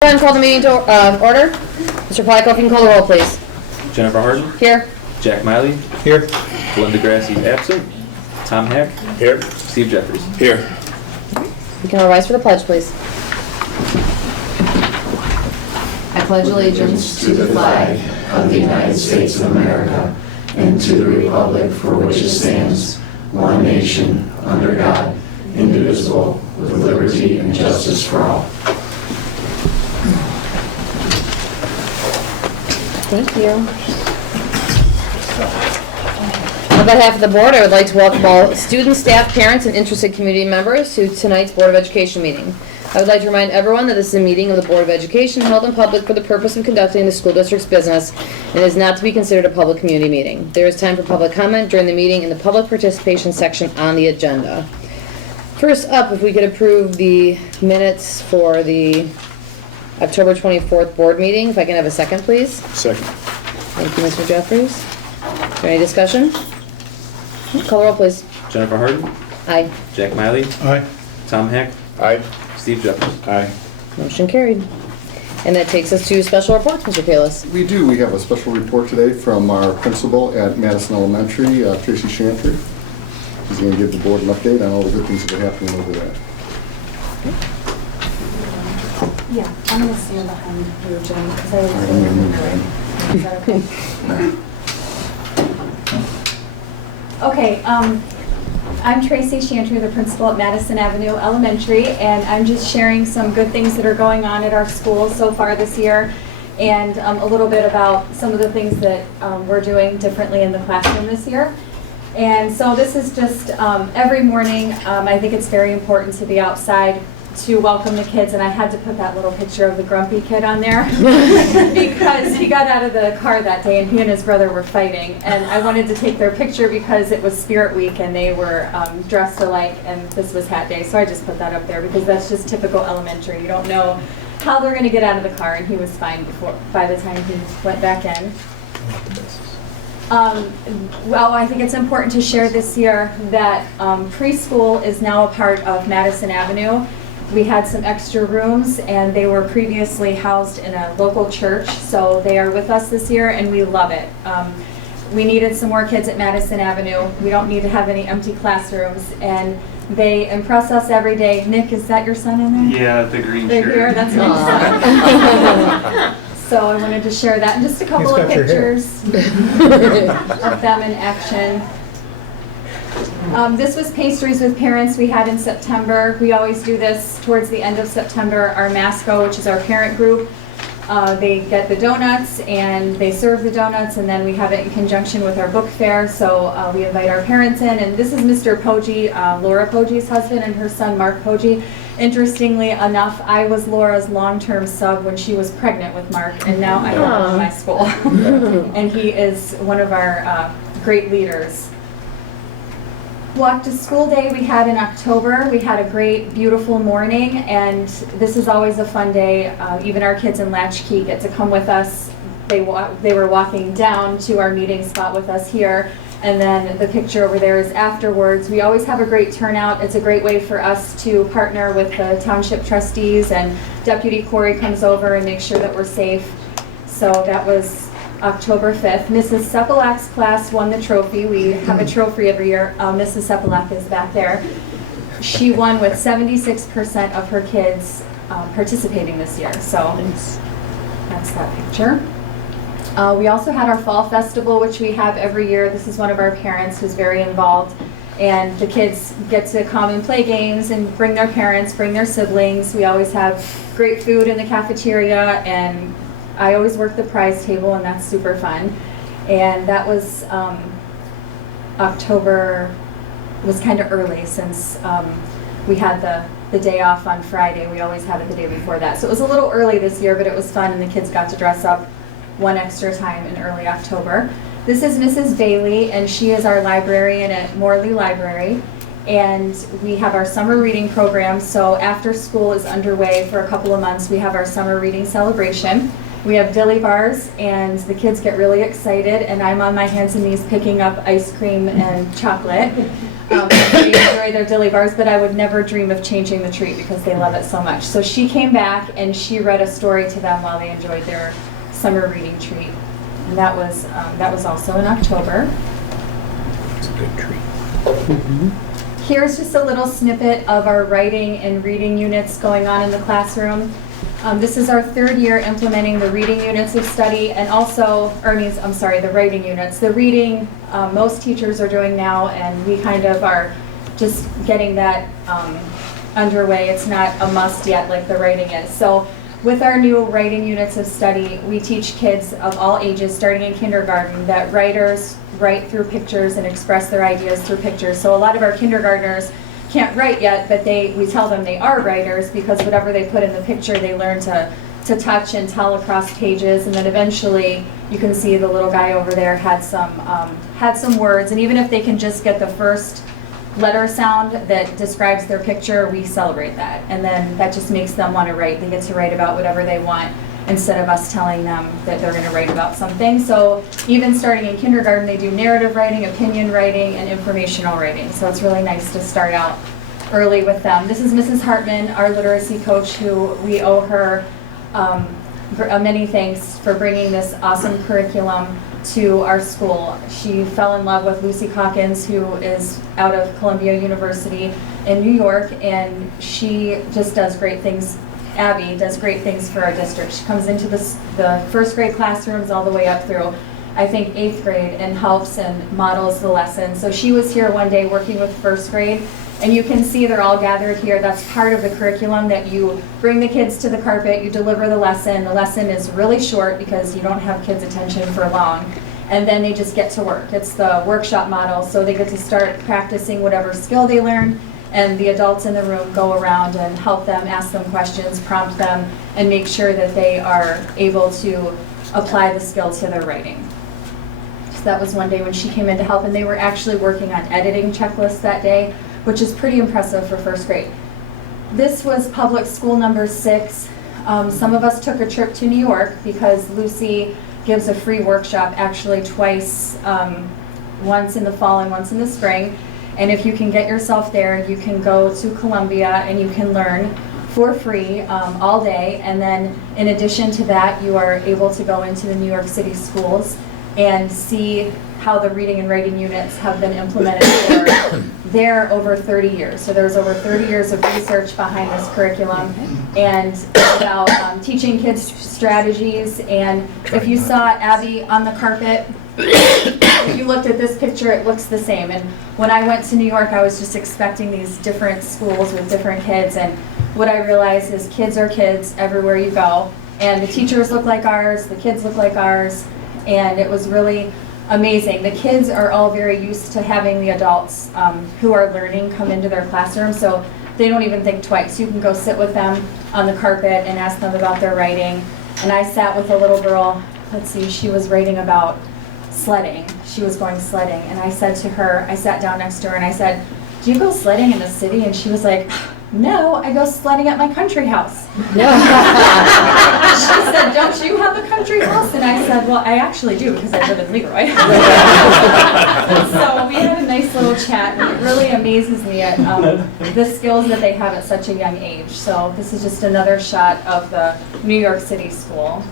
Go ahead and call the meeting to order. Mr. Plyko, if you can call the roll, please. Jennifer Hartmann. Here. Jack Miley. Here. Belinda Grassi is absent. Tom Hack. Here. Steve Jeffries. Here. You can all rise for the pledge, please. I pledge allegiance to the flag of the United States of America and to the republic for which it stands, one nation, under God, indivisible, with liberty and justice for all. Thank you. On behalf of the board, I would like to welcome all students, staff, parents, and interested community members to tonight's Board of Education meeting. I would like to remind everyone that this is a meeting of the Board of Education held in public for the purpose of conducting the school district's business and is not to be considered a public community meeting. There is time for public comment during the meeting in the public participation section on the agenda. First up, if we could approve the minutes for the October 24th board meeting. If I can have a second, please. Second. Thank you, Mr. Jeffries. Is there any discussion? Call the roll, please. Jennifer Hartmann. Aye. Jack Miley. Aye. Tom Hack. Aye. Steve Jeffries. Aye. Motion carried. And that takes us to special reports, Mr. Kalis. We do. We have a special report today from our principal at Madison Elementary, Tracy Chantry. She's going to give the board an update on all the good things that are happening over there. Yeah, I'm going to stand behind you, Jen, because I was I'm in gonna move the then. Is that okay? Okay, I'm Tracy Chantry, the principal at Madison Avenue Elementary, and I'm just sharing some good things that are going on at our school so far this year, and a little bit about some of the things that we're doing differently in the classroom this year. And so this is just every morning. I think it's very important to be outside to welcome the kids, and I had to put that little picture of the grumpy kid on there because he got out of the car that day and he and his brother were fighting, and I wanted to take their picture because it was Spirit Week and they were dressed alike and this was Hat Day, so I just put that up there because that's just typical elementary. You don't know how they're going to get out of the car, and he was fine by the time he went back in. Well, I think it's important to share this year that preschool is now a part of Madison Avenue. We had some extra rooms, and they were previously housed in a local church, so they are with us this year, and we love it. We needed some more kids at Madison Avenue. We don't need to have any empty classrooms, and they impress us every day. Nick, is that your son in there? Yeah, the green They're shirt. here, that's my son. So I wanted to share that, and just a couple of pictures of them in action. This was Pastries with Parents we had in September. We always do this towards the end of September. Our MASCO, which is our parent group, they get the donuts and they serve the donuts, and then we have it in conjunction with our book fair. So we invite our parents in, and this is Mr. Poggi, Laura Poggi's husband, and her son Mark Poggi. Interestingly enough, I was Laura's long-term sub when she was pregnant with Mark, and now I have him in my school. And he is one of our great leaders. Walk to School Day we had in October. We had a great, beautiful morning, and this is always a fun day. Even our kids in Latchkey get to come with us. They were walking down to our meeting spot with us here, and then the picture over there is afterwards. We always have a great turnout. It's a great way for us to partner with the township trustees, and Deputy Corey comes over and makes sure that we're safe. So that was October 5th. Mrs. Sepelak's class won the trophy. We have a trophy every year. Mrs. Sepelak is back there. She won with 76% of her kids participating this year. So that's that picture. We also had our fall festival, which we have every year. This is one of our parents who's very involved. And the kids get to come and play games and bring their parents, bring their siblings. We always have great food in the cafeteria, and I always work the prize table, and that's super fun. And that was October, was kind of early since we had the day off on Friday. We always have it the day before that. So it was a little early this year, but it was fun, and the kids got to dress up one extra time in early October. This is Mrs. Bailey, and she is our librarian at Morley Library. And we have our summer reading program. So after school is underway for a couple of months, we have our summer reading celebration. We have dilly bars, and the kids get really excited, and I'm on my hands and knees picking up ice cream and chocolate. They enjoy their dilly bars, but I would never dream of changing the treat because they love it so much. So she came back and she read a story to them while they enjoyed their summer reading treat. And that was also in October. It's a good treat. Here's just a little snippet of our writing and reading units going on in the classroom. This is our third year implementing the reading units of study and also, the writing units. The reading, most teachers are doing now, and we kind of are just getting that underway. It's not a must yet like the writing is. So with our new writing units of study, we teach kids of all ages, starting in kindergarten, that writers write through pictures and express their ideas through pictures. So a lot of our kindergartners can't write yet, but we tell them they are writers because whatever they put in the picture, they learn to touch and tell across pages. And then eventually, you can see the little guy over there had some words. And even if they can just get the first letter sound that describes their picture, we celebrate that. And then that just makes them want to write. They get to write about whatever they want instead of us telling them that they're going to write about something. So even starting in kindergarten, they do narrative writing, opinion writing, and informational writing. So it's really nice to start out early with them. This is Mrs. Hartmann, our literacy coach, who we owe her many thanks for bringing this awesome curriculum to our school. She fell in love with Lucy Calkins, who is out of Columbia University in New York, and she just does great things. Abby does great things for our district. She comes into the first grade classrooms all the way up through, I think, 8th grade and helps and models the lesson. So she was here one day working with first grade, and you can see they're all gathered here. That's part of the curriculum, that you bring the kids to the carpet, you deliver the lesson. The lesson is really short because you don't have kids' attention for long. And then they just get to work. It's the workshop model, so they get to start practicing whatever skill they learned, and the adults in the room go around and help them, ask them questions, prompt them, and make sure that they are able to apply the skill to their writing. So that was one day when she came in to help, and they were actually working on editing checklists that day, which is pretty impressive for first grade. This was public school number 6. Some of us took a trip to New York because Lucy gives a free workshop actually twice, once in the fall and once in the spring. And if you can get yourself there, you can go to Columbia and you can learn for free all day. And then in addition to that, you are able to go into the New York City schools and see how the reading and writing units have been implemented for there over 30 years. So there's over 30 years of research behind this curriculum, and it's about teaching kids strategies. And if you saw Abby on the carpet, if you looked at this picture, it looks the same. And when I went to New York, I was just expecting these different schools with different kids, and what I realized is kids are kids everywhere you go, and the teachers look like ours, the kids look like ours, and it was really amazing. The kids are all very used to having the adults who are learning come into their classroom, so they don't even think twice. You can go sit with them on the carpet and ask them about their writing. And I sat with a little girl, she was writing about sledding. She was going sledding, and I said to her, I sat down next to her and I said, "Do you go sledding in the city?" And she was like, "No, I go sledding at my country house." She said, "Don't you have a country house?" And I said, "Well, I actually do because I live in Leroy." So we had a nice little chat, and it really amazes me at the skills that they have at such a young age. So this is just another shot of the New York City school.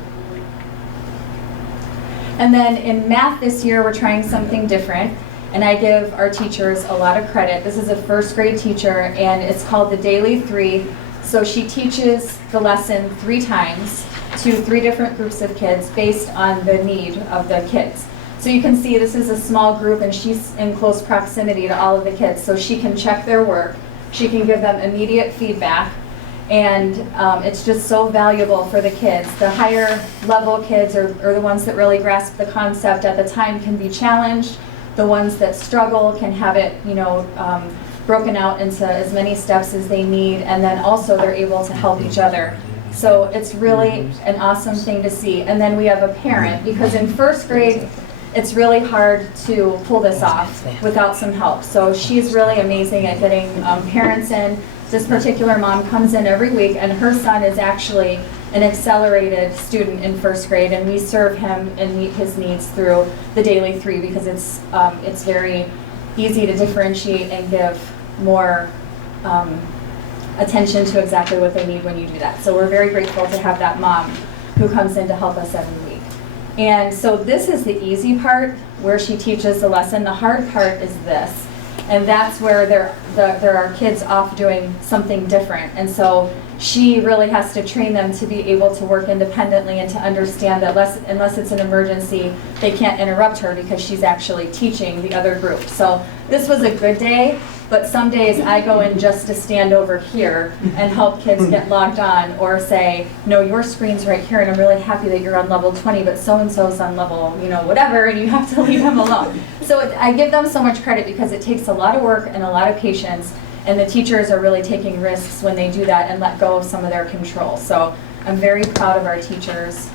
And then in math this year, we're trying something different, and I give our teachers a lot of credit. This is a first grade teacher, and it's called the Daily 3. So she teaches the lesson 3 times to 3 different groups of kids based on the need of the kids. So you can see this is a small group, and she's in close proximity to all of the kids, so she can check their work, she can give them immediate feedback, and it's just so valuable for the kids. The higher level kids are the ones that really grasp the concept at the time, can be challenged. The ones that struggle can have it, broken out into as many steps as they need, and then also they're able to help each other. So it's really an awesome thing to see. And then we have a parent, because in first grade, it's really hard to pull this off without some help. So she's really amazing at getting parents in. This particular mom comes in every week, and her son is actually an accelerated student in first grade, and we serve him and meet his needs through the daily 3 because it's very easy to differentiate and give more attention to exactly what they need when you do that. So we're very grateful to have that mom who comes in to help us every week. And so this is the easy part where she teaches the lesson. The hard part is this. And that's where there are kids off doing something different. And so she really has to train them to be able to work independently and to understand that unless it's an emergency, they can't interrupt her because she's actually teaching the other group. So this was a good day, but some days I go in just to stand over here and help kids get logged on or say, no, your screen's right here and I'm really happy that you're on level 20, but so-and-so's on level, whatever, and you have to leave them alone. So I give them so much credit because it takes a lot of work and a lot of patience, and the teachers are really taking risks when they do that and let go of some of their control. So I'm very proud of our teachers.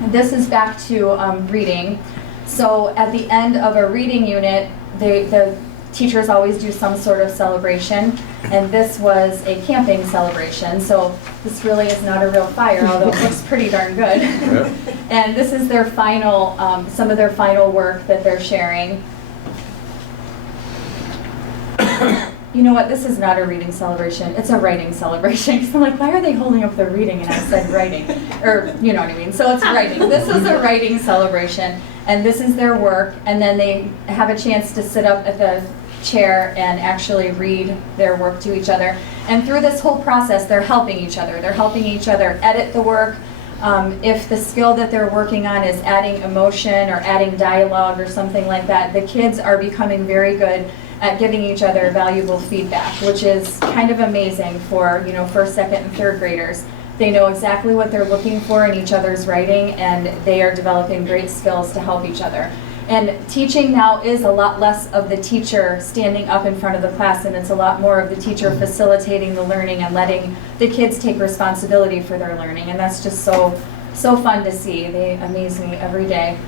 And this is back to reading. So at the end of a reading unit, the teachers always do some sort of celebration, and this was a camping celebration. So this really is not a real fire, although it looks pretty darn good. Yeah. And this is their final, some of their final work that they're sharing. You know what, this is not a reading celebration, it's a writing celebration. Because I'm like, why are they holding up their reading? And I said writing, or you know what I mean. So it's writing. This is a writing celebration, and this is their work. And then they have a chance to sit up at the chair and actually read their work to each other. And through this whole process, they're helping each other. They're helping each other edit the work. If the skill that they're working on is adding emotion or adding dialogue or something like that, the kids are becoming very good at giving each other valuable feedback, which is kind of amazing for first, second, and third graders. They know exactly what they're looking for in each other's writing, and they are developing great skills to help each other. And teaching now is a lot less of the teacher standing up in front of the class, and it's a lot more of the teacher facilitating the learning and letting the kids take responsibility for their learning. And that's just so fun to see. They amaze me every day.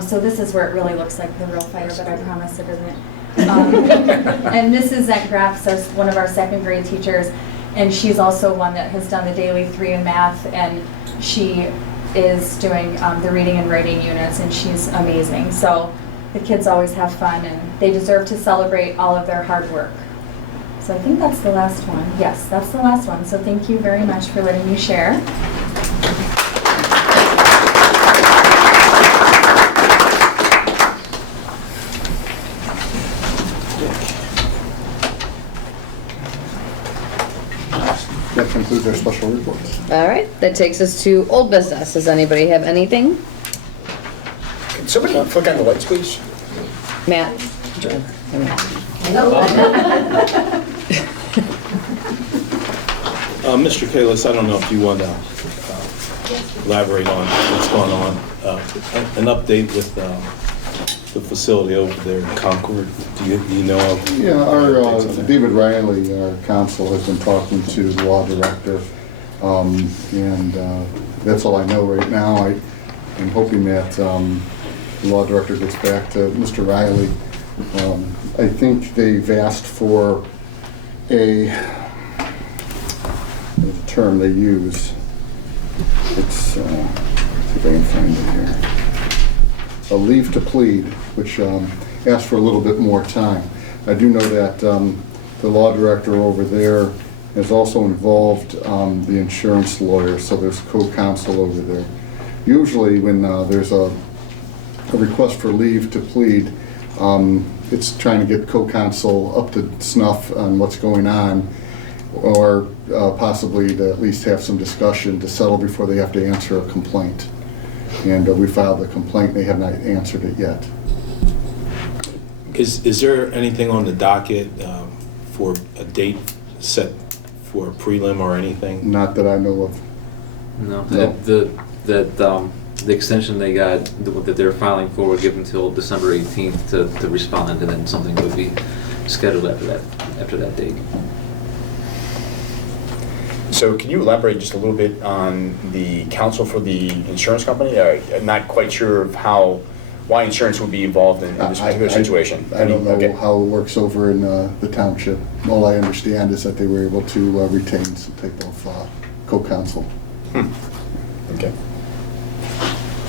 So this is where it really looks like the real fire, but I promise it isn't. And Mrs. Zentgraf is one of our second grade teachers, and she's also one that has done the daily 3 in math, and she is doing the reading and writing units, and she's amazing. So the kids always have fun, and they deserve to celebrate all of their hard work. So I think that's the last one. Yes, that's the last one. So thank you very much for letting me share. That concludes our special reports. All right, that takes us to old business. Does anybody have anything? Can somebody flick on the lights, please? Matt? Mr. Kalis, I don't know if you want to elaborate on what's going on. An update with the facility over there in Concord. Do you know of? Yeah, our David Riley, our counsel, has been talking to the law director, and that's all I know right now. I'm hoping that the law director gets back to Mr. Riley. I think they've asked for the term they use. It's, let's see if I can find it here. A leave to plead, which asks for a little bit more time. I do know that the law director over there is also involved the insurance lawyer, so there's co-counsel over there. Usually when there's a request for leave to plead, it's trying to get co-counsel up to snuff on what's going on, or possibly to at least have some discussion to settle before they have to answer a complaint. And we filed the complaint, they have not answered it yet. Is there anything on the docket for a date set for a prelim or anything? Not that I know of. No. The extension they got, that they're filing for, would give them until December 18th to respond, and then something would be scheduled after that date. So can you elaborate just a little bit on the counsel for the insurance company? I'm not quite sure of why insurance would be involved in this particular situation. I don't know Okay. how it works over in the township. All I understand is that they were able to retain some type of co-counsel. Okay.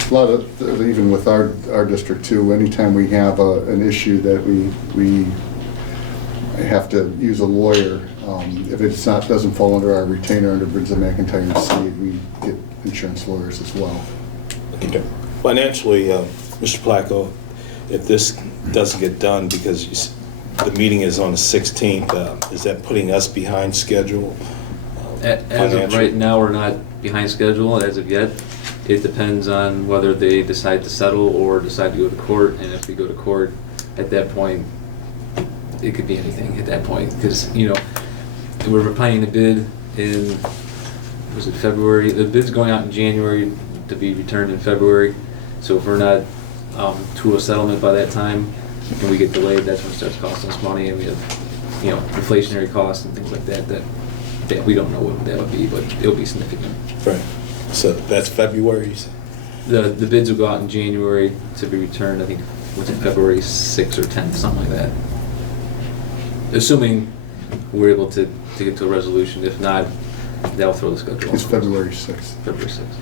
A lot of, even with our district too, anytime we have an issue that we have to use a lawyer, if it's not, doesn't fall under our retainer under Brinza McIntyre and Seed, we get insurance lawyers as well. Okay. Financially, Mr. Placco, if this doesn't get done because the meeting is on the 16th, is that putting us behind schedule? As of right now, we're not behind schedule as of yet. It depends on whether they decide to settle or decide to go to court, and if we go to court, at that point, it could be anything at that point, because, you know, we're replying the bid in, was it February? The bid's going out in January to be returned in February, so if we're not to a settlement by that time, and we get delayed, that's when it starts costing us money, and we have, you know, inflationary costs and things like that, that we don't know what that would be, but it'll be significant. Right. So that's February? The bids will go out in January to be returned, I think, was it February 6th or 10th, something like that. Assuming we're able to get to a resolution. If not, that'll throw the schedule off. It's February 6th. February 6th.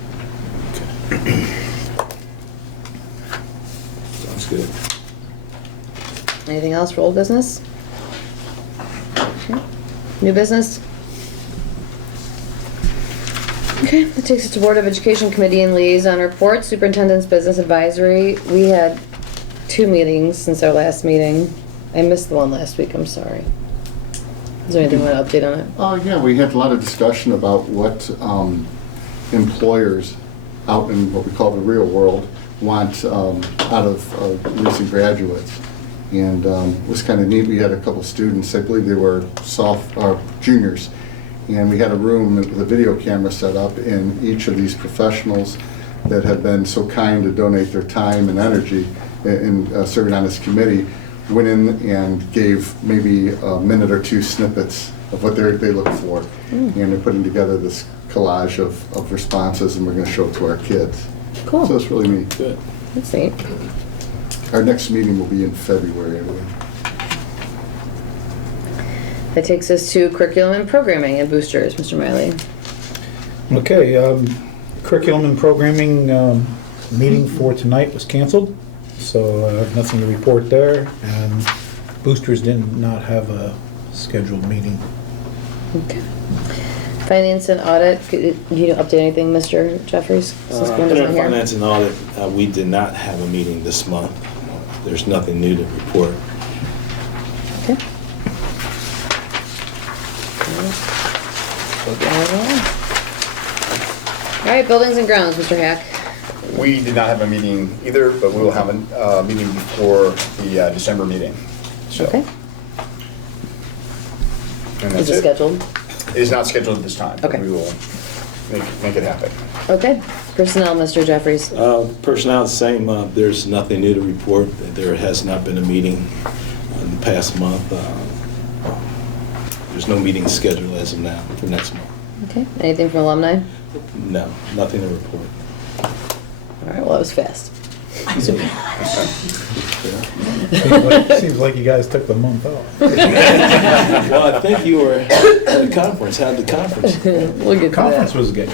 Sounds good. Anything else for old business? Okay. New business? Okay, that takes us to Board of Education Committee and Liaison Report, Superintendent's Business Advisory. We had 2 meetings since our last meeting. I missed the one last week, I'm sorry. Is there anything you want to update on it? Yeah, we had a lot of discussion about what employers out in what we call the real world want out of recent graduates. And it was kind of neat. We had a couple students, I believe they were juniors, and we had a room with a video camera set up, and each of these professionals that have been so kind to donate their time and energy in serving on this committee went in and gave maybe a minute or 2 snippets of what they look for. And they're putting together this collage of responses, and we're going to show it to our kids. Cool. So it's really neat. Good. That's neat. Our next meeting will be in February, I believe. That takes us to curriculum and programming and boosters, Mr. Miley. Okay, curriculum and programming meeting for tonight was canceled, so I have nothing to report there, and boosters did not have a scheduled meeting. Okay. Finance and audit, can you update anything, Mr. Jeffries? Since Brenda's not here? Finance and audit, we did not have a meeting this month. There's nothing new to report. Okay. All right, buildings and grounds, Mr. Hack. We did not have a meeting either, but we will have a meeting before the December meeting. So, Okay. and that's Is it it. scheduled? It is not scheduled at this time. But Okay. we will make it happen. Okay. Personnel, Mr. Jeffries. Personnel, the same. There's nothing new to report. There has not been a meeting in the past month. There's no meeting scheduled as of now for next month. Okay. Anything from alumni? No, nothing to report. All right, well, that was fast. Seems like you guys took the month off. Well, I think you were at a conference. How'd the conference go? We'll get to Conference that. was good.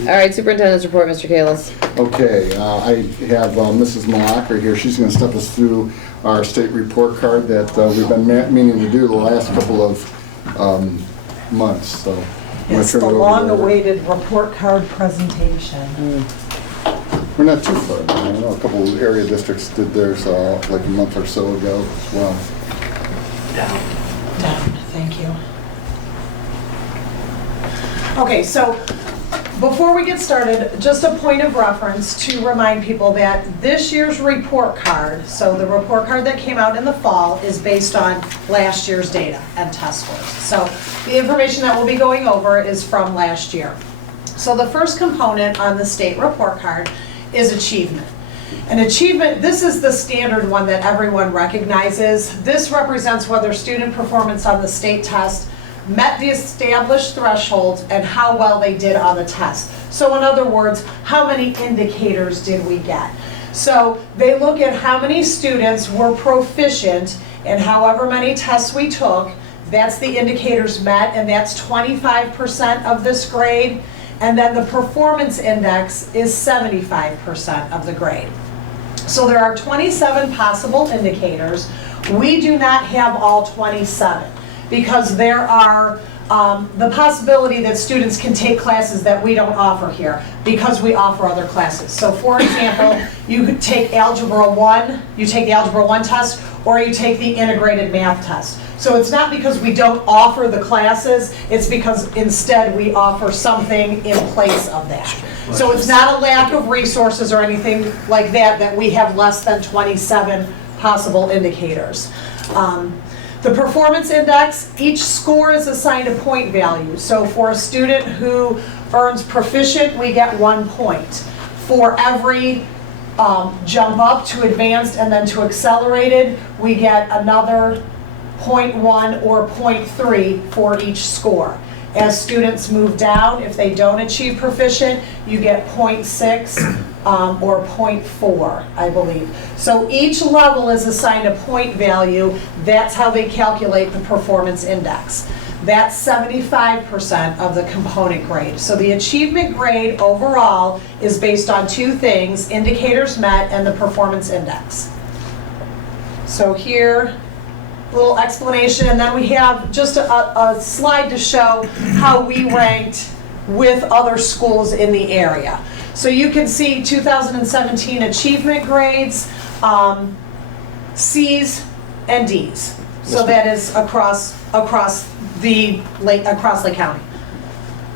All right, superintendent's report, Mr. Kalis. Okay, I have Mrs. Malacher here. She's going to step us through our state report card that we've been meaning to do the last couple of months. So I'm gonna It's turn the it over to her. long-awaited report card presentation. We're not too far behind. I know a couple of area districts did theirs like a month or so ago as well. Down, thank you. Okay, so before we get started, just a point of reference to remind people that this year's report card, so the report card that came out in the fall, is based on last year's data and test scores. So the information that we'll be going over is from last year. So the first component on the state report card is achievement. And achievement, this is the standard one that everyone recognizes. This represents whether student performance on the state test met the established thresholds and how well they did on the test. So in other words, how many indicators did we get? So they look at how many students were proficient in however many tests we took That's the indicators met, and that's 25% of this grade. And then the performance index is 75% of the grade. So there are 27 possible indicators. We do not have all 27 because there are the possibility that students can take classes that we don't offer here because we offer other classes. So for example, you could take Algebra 1, you take the Algebra 1 test, or you take the integrated math test. So it's not because we don't offer the classes, it's because instead we offer something in place of that. So it's not a lack of resources or anything like that, that we have less than 27 possible indicators. The performance index, each score is assigned a point value. So for a student who earns proficient, we get 1 point. For every jump up to advanced and then to accelerated, we get another 0.1 or 0.3 for each score. As students move down, if they don't achieve proficient, you get 0.6 or 0.4, I believe. So each level is assigned a point value. That's how they calculate the performance index. That's 75% of the component grade. So the achievement grade overall is based on 2 things, indicators met and the performance index. So here, a little explanation, and then we have just a slide to show how we ranked with other schools in the area. So you can see 2017 achievement grades, C's and D's. So that is across Lake County.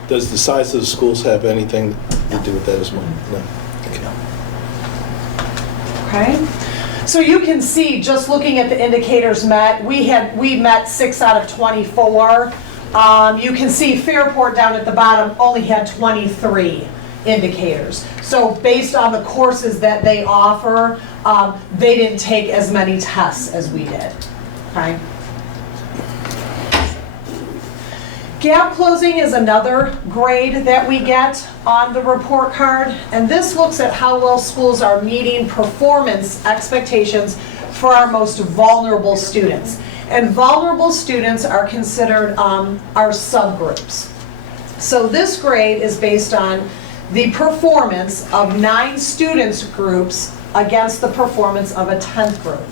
Does the size of the schools have anything to do with that as well? No. Okay. So you can see, just looking at the indicators met, we met 6 out of 24. You can see Fairport down at the bottom only had 23 indicators. So based on the courses that they offer, they didn't take as many tests as we did. Okay. Gap closing is another grade that we get on the report card, and this looks at how well schools are meeting performance expectations for our most vulnerable students. And vulnerable students are considered our subgroups. So this grade is based on the performance of 9 students groups against the performance of a 10th group.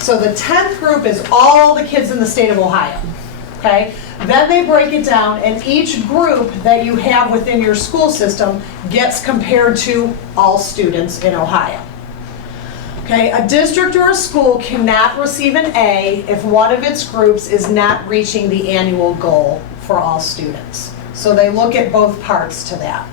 So the 10th group is all the kids in the state of Ohio. Okay? Then they break it down, and each group that you have within your school system gets compared to all students in Ohio. Okay, a district or a school cannot receive an A if one of its groups is not reaching the annual goal for all students. So they look at both parts to that.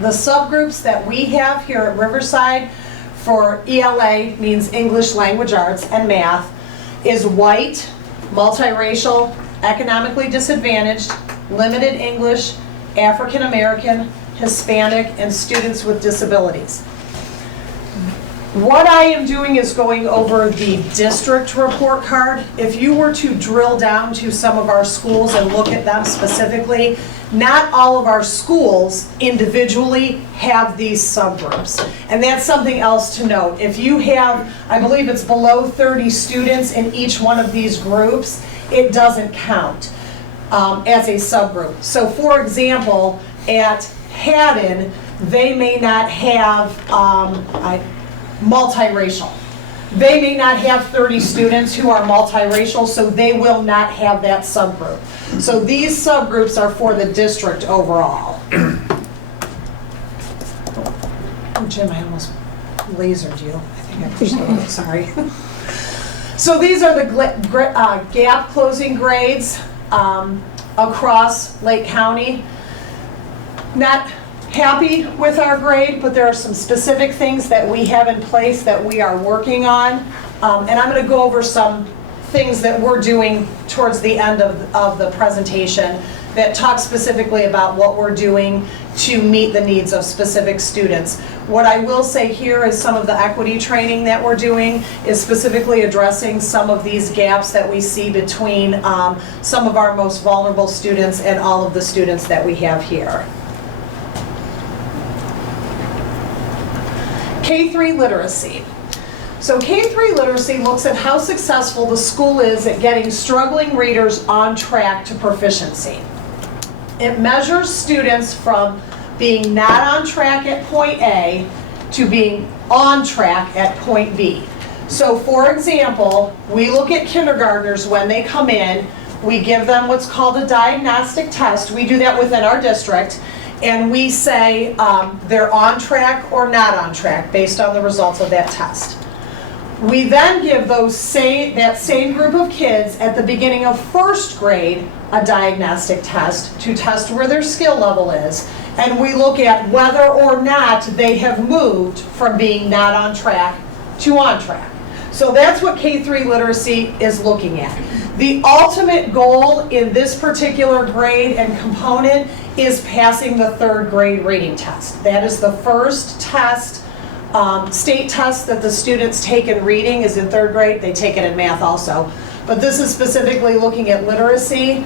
The subgroups that we have here at Riverside for ELA, means English Language Arts and Math, is white, multiracial, economically disadvantaged, limited English, African American, Hispanic, and students with disabilities. What I am doing is going over the district report card. If you were to drill down to some of our schools and look at them specifically, not all of our schools individually have these subgroups. And that's something else to note. If you have, I believe it's below 30 students in each one of these groups, it doesn't count as a subgroup. So for example, at Haddon, they may not have multiracial. They may not have 30 students who are multiracial, so they will not have that subgroup. So these subgroups are for the district overall. Oh, Jim, I almost lasered you. I think I pushed it. Sorry. So these are the gap closing grades across Lake County. Not happy with our grade, but there are some specific things that we have in place that we are working on. And I'm going to go over some things that we're doing towards the end of the presentation that talk specifically about what we're doing to meet the needs of specific students. What I will say here is some of the equity training that we're doing is specifically addressing some of these gaps that we see between some of our most vulnerable students and all of the students that we have here. K-3 literacy. So K-3 literacy looks at how successful the school is at getting struggling readers on track to proficiency. It measures students from being not on track at point A to being on track at point B. So for example, we look at kindergartners when they come in, we give them what's called a diagnostic test. We do that within our district, and we say they're on track or not on track based on the results of that test. We then give that same group of kids at the beginning of first grade a diagnostic test to test where their skill level is, and we look at whether or not they have moved from being not on track to on track. So that's what K-3 literacy is looking at. The ultimate goal in this particular grade and component is passing the third grade reading test. That is the first test, state test that the students take in reading is in third grade. They take it in math also. But this is specifically looking at literacy.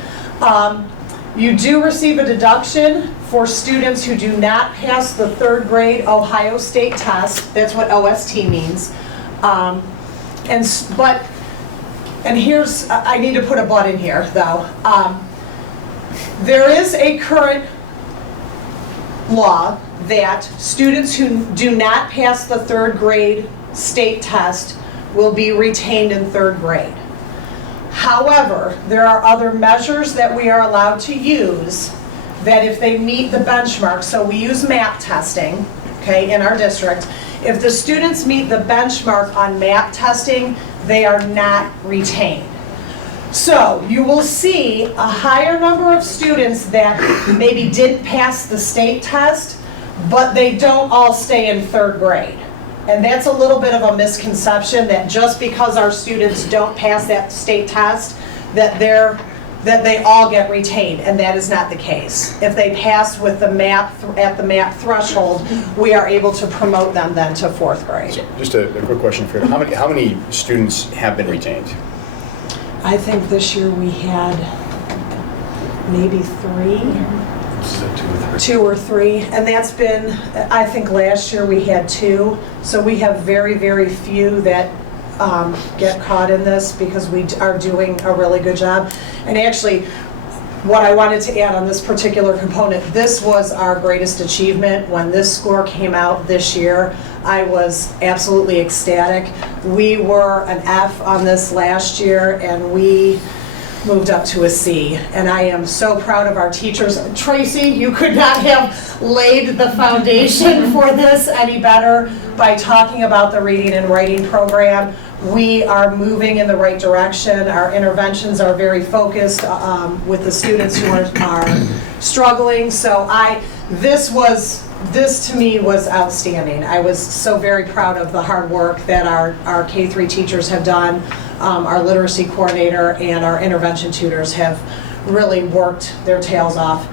You do receive a deduction for students who do not pass the third grade Ohio State test. That's what OST means. And here's, I need to put a but in here though. There is a current law that students who do not pass the third grade state test will be retained in third grade. However, there are other measures that we are allowed to use that if they meet the benchmark, so we use MAP testing, okay, in our district. If the students meet the benchmark on MAP testing, they are not retained. So you will see a higher number of students that maybe didn't pass the state test, but they don't all stay in third grade. And that's a little bit of a misconception that just because our students don't pass that state test, that they all get retained, and that is not the case. If they pass with the MAP at the MAP threshold, we are able to promote them then to fourth grade. So just a quick question for you. How many students have been retained? I think this year we had maybe 3. Two or three, and that's been, I think last year we had 2, so we have very, very few that get caught in this because we are doing a really good job. And actually, what I wanted to add on this particular component, this was our greatest achievement. When this score came out this year, I was absolutely ecstatic. We were an F on this last year, and we moved up to a C, and I am so proud of our teachers. Tracy, you could not have laid the foundation for this any better by talking about the reading and writing program. We are moving in the right direction. Our interventions are very focused with the students who are struggling. So this to me was outstanding. I was so very proud of the hard work that our K-3 teachers have done. Our literacy coordinator and our intervention tutors have really worked their tails off.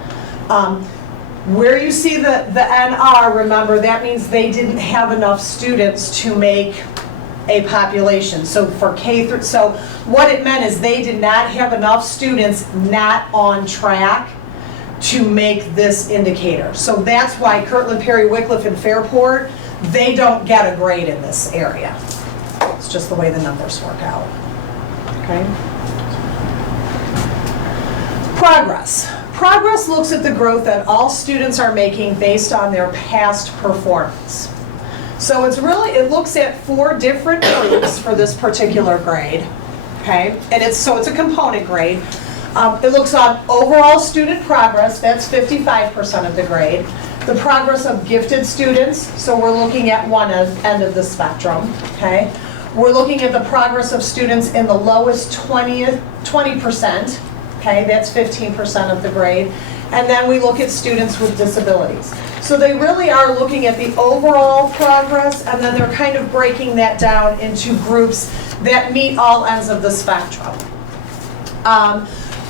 Where you see the NR, remember, that means they didn't have enough students to make a population. So for K-3, so what it meant is they did not have enough students not on track to make this indicator. So that's why Kirtland, Perry, Wickliffe, and Fairport, they don't get a grade in this area. It's just the way the numbers work out. Okay? Progress. Progress looks at the growth that all students are making based on their past performance. So it looks at 4 different groups for this particular grade. Okay? And it's a component grade. It looks on overall student progress, that's 55% of the grade. The progress of gifted students, so we're looking at one end of the spectrum, okay? We're looking at the progress of students in the lowest 20%, okay? That's 15% of the grade. And then we look at students with disabilities. So they really are looking at the overall progress, and then they're kind of breaking that down into groups that meet all ends of the spectrum.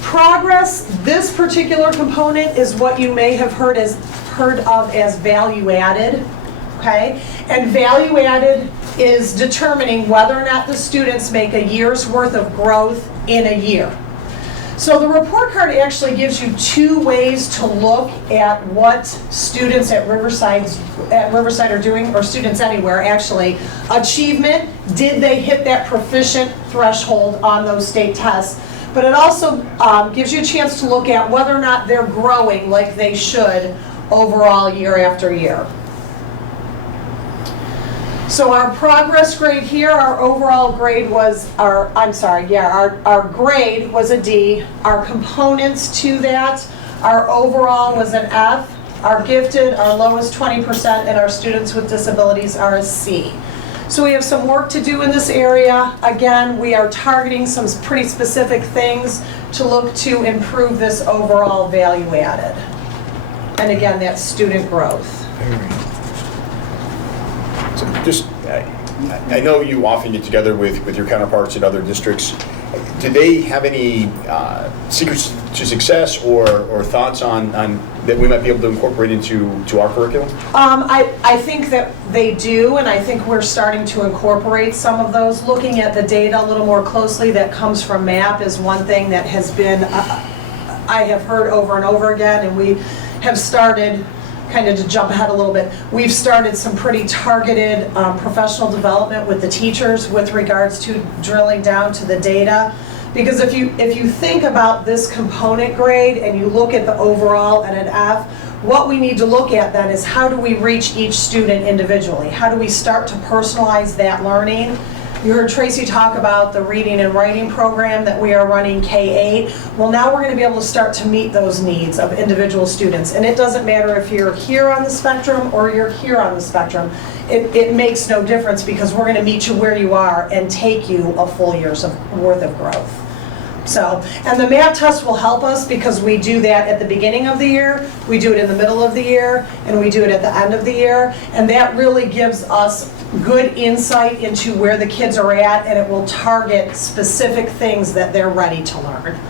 Progress, this particular component is what you may have heard of as value added, okay? And value added is determining whether or not the students make a year's worth of growth in a year. So the report card actually gives you two ways to look at what students at Riverside are doing, or students anywhere actually. Achievement, did they hit that proficient threshold on those state tests? But it also gives you a chance to look at whether or not they're growing like they should overall year after year. So our progress grade here, our overall grade was, our grade was a D. Our components to that, our overall was an F. Our gifted, our lowest 20%, and our students with disabilities are a C. So we have some work to do in this area. Again, we are targeting some pretty specific things to look to improve this overall value added. And again, that's student growth. So just, I know you often get together with your counterparts in other districts. Do they have any secrets to success or thoughts on that we might be able to incorporate into our curriculum? I think that they do, and I think we're starting to incorporate some of those. Looking at the data a little more closely that comes from MAP is one thing that has been, I have heard over and over again, and we have started, kind of to jump ahead a little bit, we've started some pretty targeted professional development with the teachers with regards to drilling down to the data. Because if you think about this component grade and you look at the overall and an F, what we need to look at then is how do we reach each student individually? How do we start to personalize that learning? You heard Tracy talk about the reading and writing program that we are running K-8. Well, now we're going to be able to start to meet those needs of individual students. And it doesn't matter if you're here on the spectrum or you're here on the spectrum. It makes no difference because we're going to meet you where you are and take you a full year's worth of growth. So, and the MAP test will help us because we do that at the beginning of the year, we do it in the middle of the year, and we do it at the end of the year. And that really gives us good insight into where the kids are at, and it will target specific things that they're ready to learn.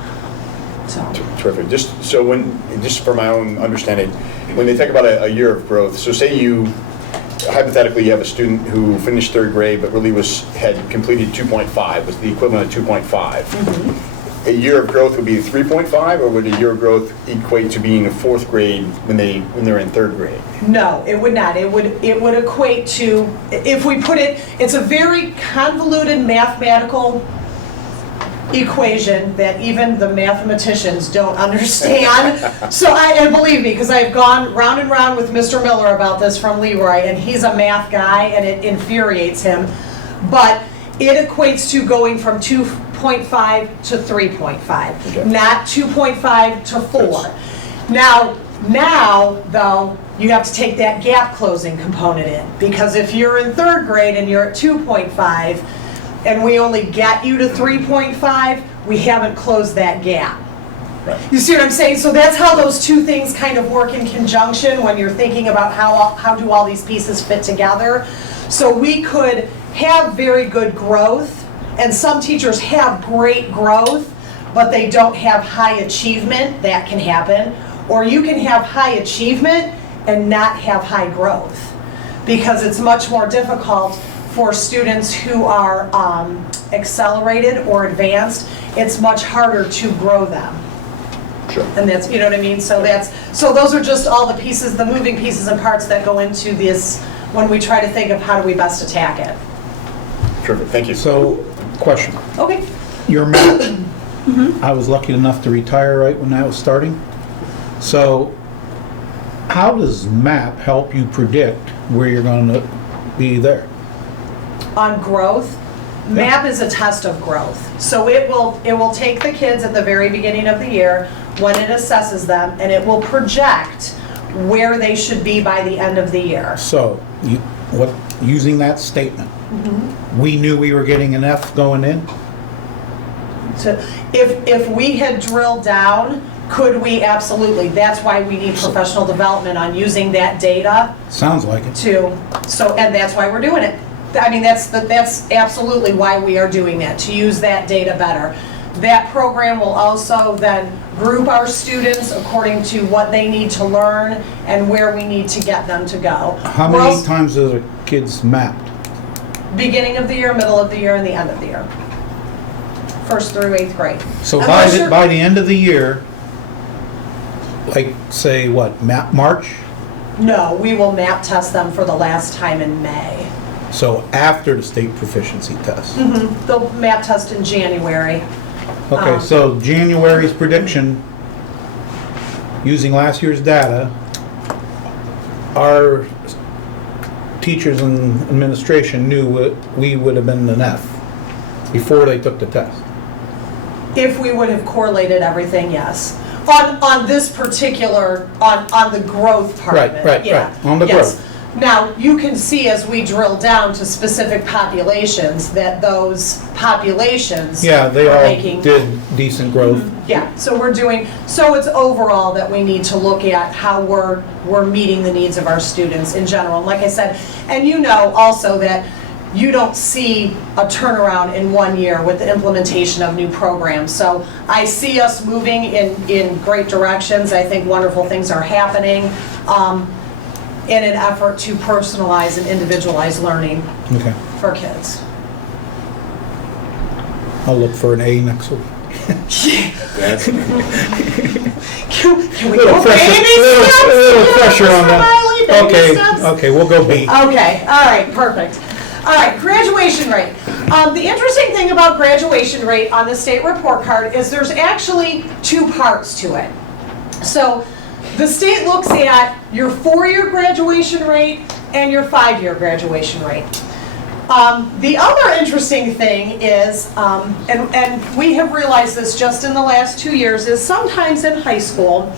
So. Terrific. Just for my own understanding, when they talk about a year of growth, so say hypothetically you have a student who finished third grade but really had completed 2.5, was the equivalent of 2.5. Mm-hmm. A year of growth would be 3.5, or would a year of growth equate to being a fourth grade when they're in third grade? No, it would not. It would equate to, if we put it, it's a very convoluted mathematical equation that even the mathematicians don't understand. So and believe me, because I've gone round and round with Mr. Miller about this from Leroy, and he's a math guy and it infuriates him. But it equates to going from 2.5 to 3.5, okay. Not 2.5 to 4. Now, though, you have to take that gap closing component in, because if you're in third grade and you're at 2.5, and we only get you to 3.5, we haven't closed that gap. Right. You see what I'm saying? So that's how those two things kind of work in conjunction when you're thinking about how do all these pieces fit together. So we could have very good growth, and some teachers have great growth, but they don't have high achievement. That can happen. Or you can have high achievement and not have high growth, because it's much more difficult for students who are accelerated or advanced. It's much harder to grow them. Sure. And that's, you know what I mean? So those are just all the pieces, the moving pieces and parts that go into this when we try to think of how do we best attack it. Terrific, thank you. So, question. Okay. Your MAP, mm-hmm. I was lucky enough to retire right when that was starting. So, how does MAP help you predict where you're going to be there? On growth, MAP is a test of growth. So it will take the kids at the very beginning of the year when it assesses them, and it will project where they should be by the end of the year. So, using that statement, mm-hmm. we knew we were getting an F going in? So if we had drilled down, could we? Absolutely. That's why we need professional development on using that data. Sounds like it. And that's why we're doing it. I mean, that's absolutely why we are doing that, to use that data better. That program will also then group our students according to what they need to learn and where we need to get them to go. How many times are the kids mapped? Beginning of the year, middle of the year, and the end of the year. first through 8th grade. So Unless you're- by the end of the year, like, say, what, March? No, we will map test them for the last time in May. So after the state proficiency test? They'll map test in January. Okay, so January's prediction, using last year's data, our teachers and administration knew we would have been an F before they took the test. If we would have correlated everything, yes. On this particular, on the growth part of it. Right, yeah. on the Yes. growth. Now, you can see as we drill down to specific populations, that those populations Yeah, they are all making. did decent growth. Yeah, so we're doing, so it's overall that we need to look at how we're meeting the needs of our students in general. And like I said, and you know also that you don't see a turnaround in 1 year with the implementation of new programs. So I see us moving in great directions. I think wonderful things are happening in an effort to personalize and individualize learning Okay, for kids. I'll look for an A next week. Can we Little go pressure, baby steps? little pressure on that. Smiley, baby steps? Okay, we'll go B. Okay, all right, perfect. All right, graduation rate. The interesting thing about graduation rate on the state report card is there's actually two parts to it. So the state looks at your 4-year graduation rate and your 5-year graduation rate. The other interesting thing is, and we have realized this just in the last 2 years, is sometimes in high school,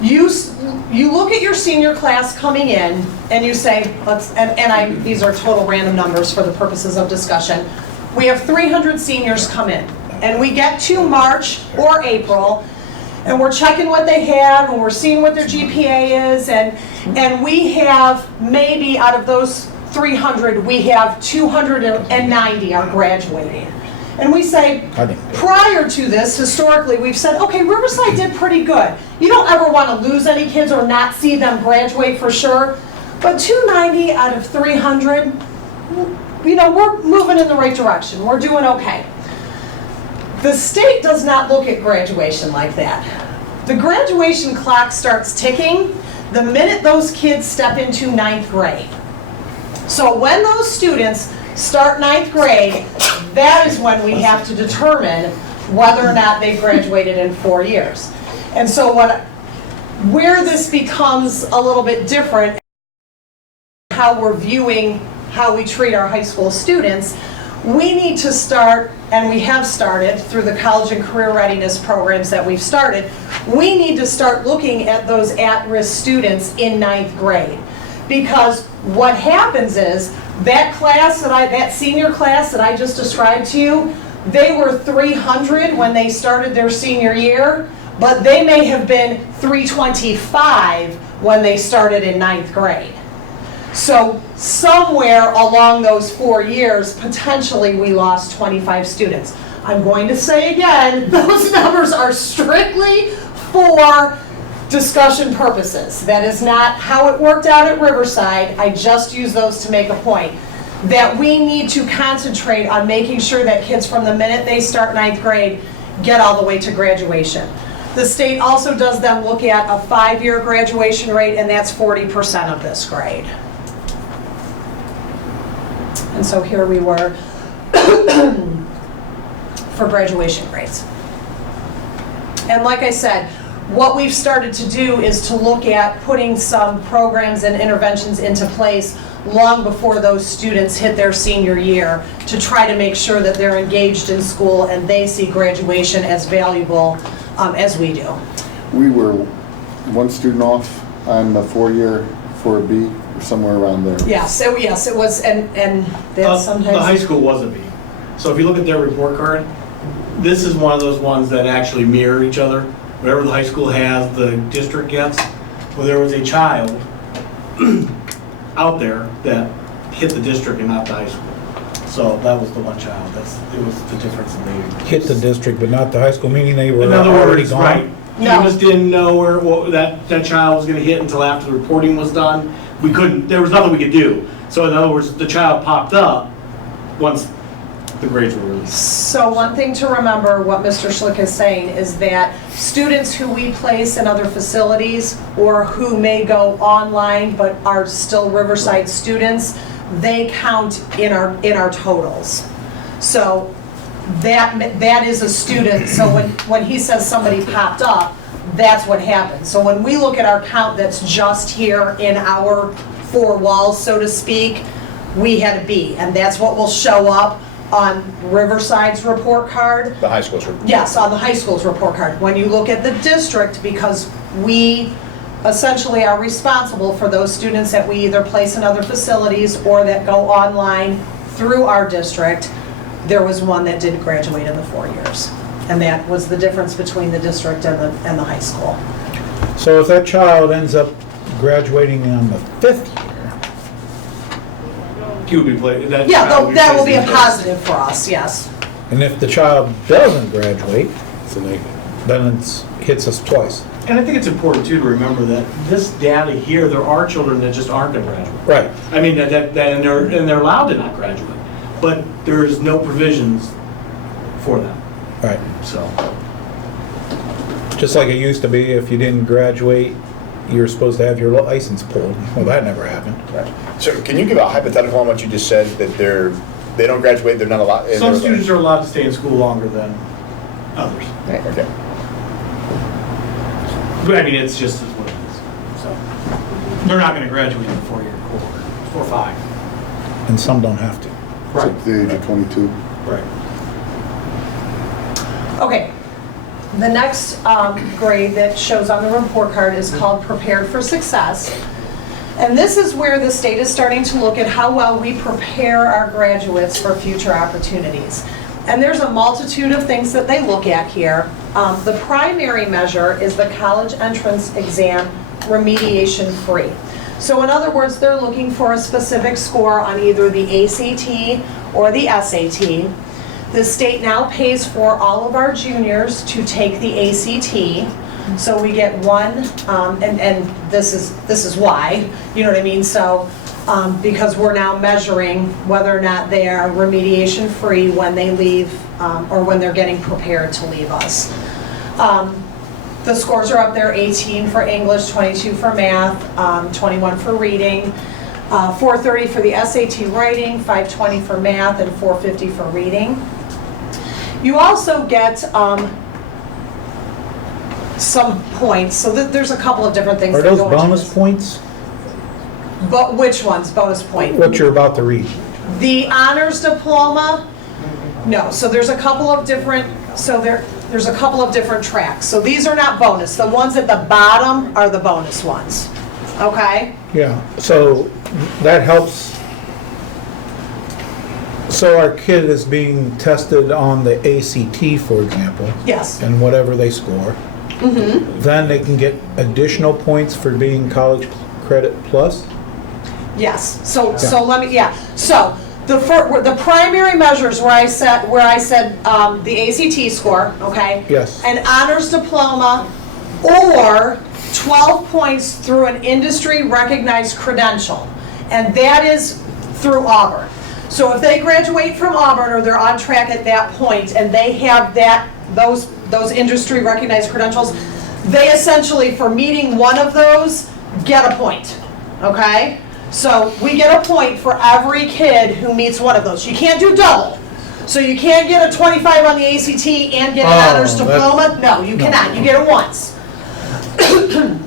you look at your senior class coming in and you say, these are total random numbers for the purposes of discussion. We have 300 seniors come in, and we get to March or April, and we're checking what they have, and we're seeing what their GPA is, and we have maybe out of those 300, we have 290 are graduating. And we say, prior to this, historically, we've said, okay, Riverside did pretty good. You don't ever want to lose any kids or not see them graduate for sure, but 290 out of 300, you know, we're moving in the right direction. We're doing okay. The state does not look at graduation like that. The graduation clock starts ticking the minute those kids step into 9th grade. So when those students start 9th grade, that is when we have to determine whether or not they've graduated in 4 years. And so where this becomes a little bit different, how we're viewing how we treat our high school students, we need to start, and we have started through the college and career readiness programs that we've started, we need to start looking at those at-risk students in 9th grade. Because what happens is, that senior class that I just described to you, they were 300 when they started their senior year, but they may have been 325 when they started in 9th grade. So somewhere along those 4 years, potentially we lost 25 students. I'm going to say again, those numbers are strictly for discussion purposes. That is not how it worked out at Riverside. I just use those to make a point. That we need to concentrate on making sure that kids from the minute they start 9th grade get all the way to graduation. The state also does then look at a 5-year graduation rate, and that's 40% of this grade. And so here we were for graduation grades. And like I said, what we've started to do is to look at putting some programs and interventions into place long before those students hit their senior year to try to make sure that they're engaged in school and they see graduation as valuable as we do. We were one student off on the 4-year for a B, or somewhere around there. Yes, it was, and that's sometimes... The high school was a B. So if you look at their report card, this is one of those ones that actually mirror each other. Whatever the high school has, the district gets. Well, there was a child out there that hit the district and not the high school. So that was the one child. It was the difference in the... Hit the district, but not the high school, meaning they were In other already words, gone? right. No. We just didn't know where that child was going to hit until after the reporting was done. We couldn't, there was nothing we could do. So in other words, the child popped up once the grades were released. So one thing to remember, what Mr. Schlick is saying, is that students who we place in other facilities or who may go online but are still Riverside students, they count in our totals. So that is a student, so when he says somebody popped up, that's what happened. So when we look at our count that's just here in our four walls, so to speak, we had a B, and that's what will show up on Riverside's report card. The high school's report. Yes, on the high school's report card. When you look at the district, because we essentially are responsible for those students that we either place in other facilities or that go online through our district, there was one that did graduate in the 4 years. And that was the difference between the district and the high school. So if that child ends up graduating on the 5th year, He would be played. Yeah, that will be a positive for us, yes. and if the child doesn't graduate, It's a negative. then it hits us twice. And I think it's important too to remember that this data here, there are children that just aren't going to graduate. Right. I mean, and they're allowed to not graduate, but there's no provisions for them. Right. So, Just like it used to be, if you didn't graduate, you were supposed to have your license pulled. Well, that never happened. Right. So can you give a hypothetical on what you just said, that they don't graduate, they're not allowed? some students are allowed to stay in school longer than others. Okay. But I mean, it's just what it is. So, they're not going to graduate in the 4-year cohort, or 5. And some don't have to. It's at the age of 22. Right. Okay, the next grade that shows on the report card is called Prepared for Success. And this is where the state is starting to look at how well we prepare our graduates for future opportunities. And there's a multitude of things that they look at here. The primary measure is the college entrance exam remediation free. So in other words, they're looking for a specific score on either the ACT or the SAT. The state now pays for all of our juniors to take the ACT. So we get one, and this is why, you know what I mean? So, because we're now measuring whether or not they are remediation free when they leave, or when they're getting prepared to leave us. The scores are up there: 18 for English, 22 for math, 21 for reading, 430 for the SAT writing, 520 for math, and 450 for reading. You also get some points, so there's a couple of different things. Are that those go into bonus this. points? But which ones, bonus point? What you're about to read? The honors diploma, no, so there's a couple of different, there's a couple of different tracks. So these are not bonus, the ones at the bottom are the bonus ones, okay? Yeah, so that helps. So our kid is being tested on the ACT, for example, Yes. and whatever they score. Then they can get additional points for being college credit plus? Yes, so let me, so the primary measures where I said the ACT score, okay? Yes. An honors diploma or 12 points through an industry recognized credential, and that is through Auburn. So if they graduate from Auburn or they're on track at that point and they have those industry recognized credentials, they essentially, for meeting one of those, get a point, okay? So we get a point for every kid who meets one of those. You can't do double. So you can't get a 25 on the ACT and get an honors diploma. No, you cannot. You get it once.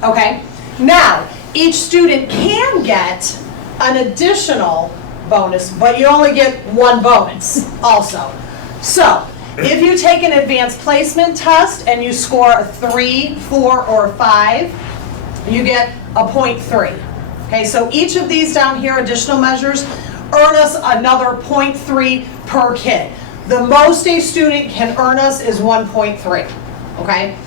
Okay? Now, each student can get an additional bonus, but you only get one bonus also. So, if you take an advanced placement test and you score a 3, 4, or 5, you get a 0.3. Okay, so each of these down here, additional measures, earn us another 0.3 per kid. The most a student can earn us is 1.3, okay?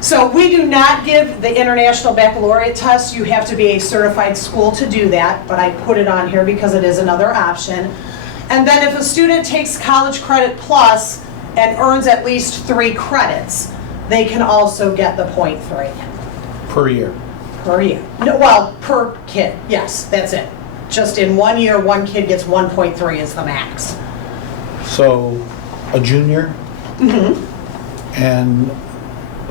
So we do not give the International Baccalaureate test. You have to be a certified school to do that, but I put it on here because it is another option. And then if a student takes College Credit Plus and earns at least 3 credits, they can also get the 0.3. Per year. Per year. No, well, per kid, yes, that's it. Just in 1 year, one kid gets 1.3 is the max. So, a junior? And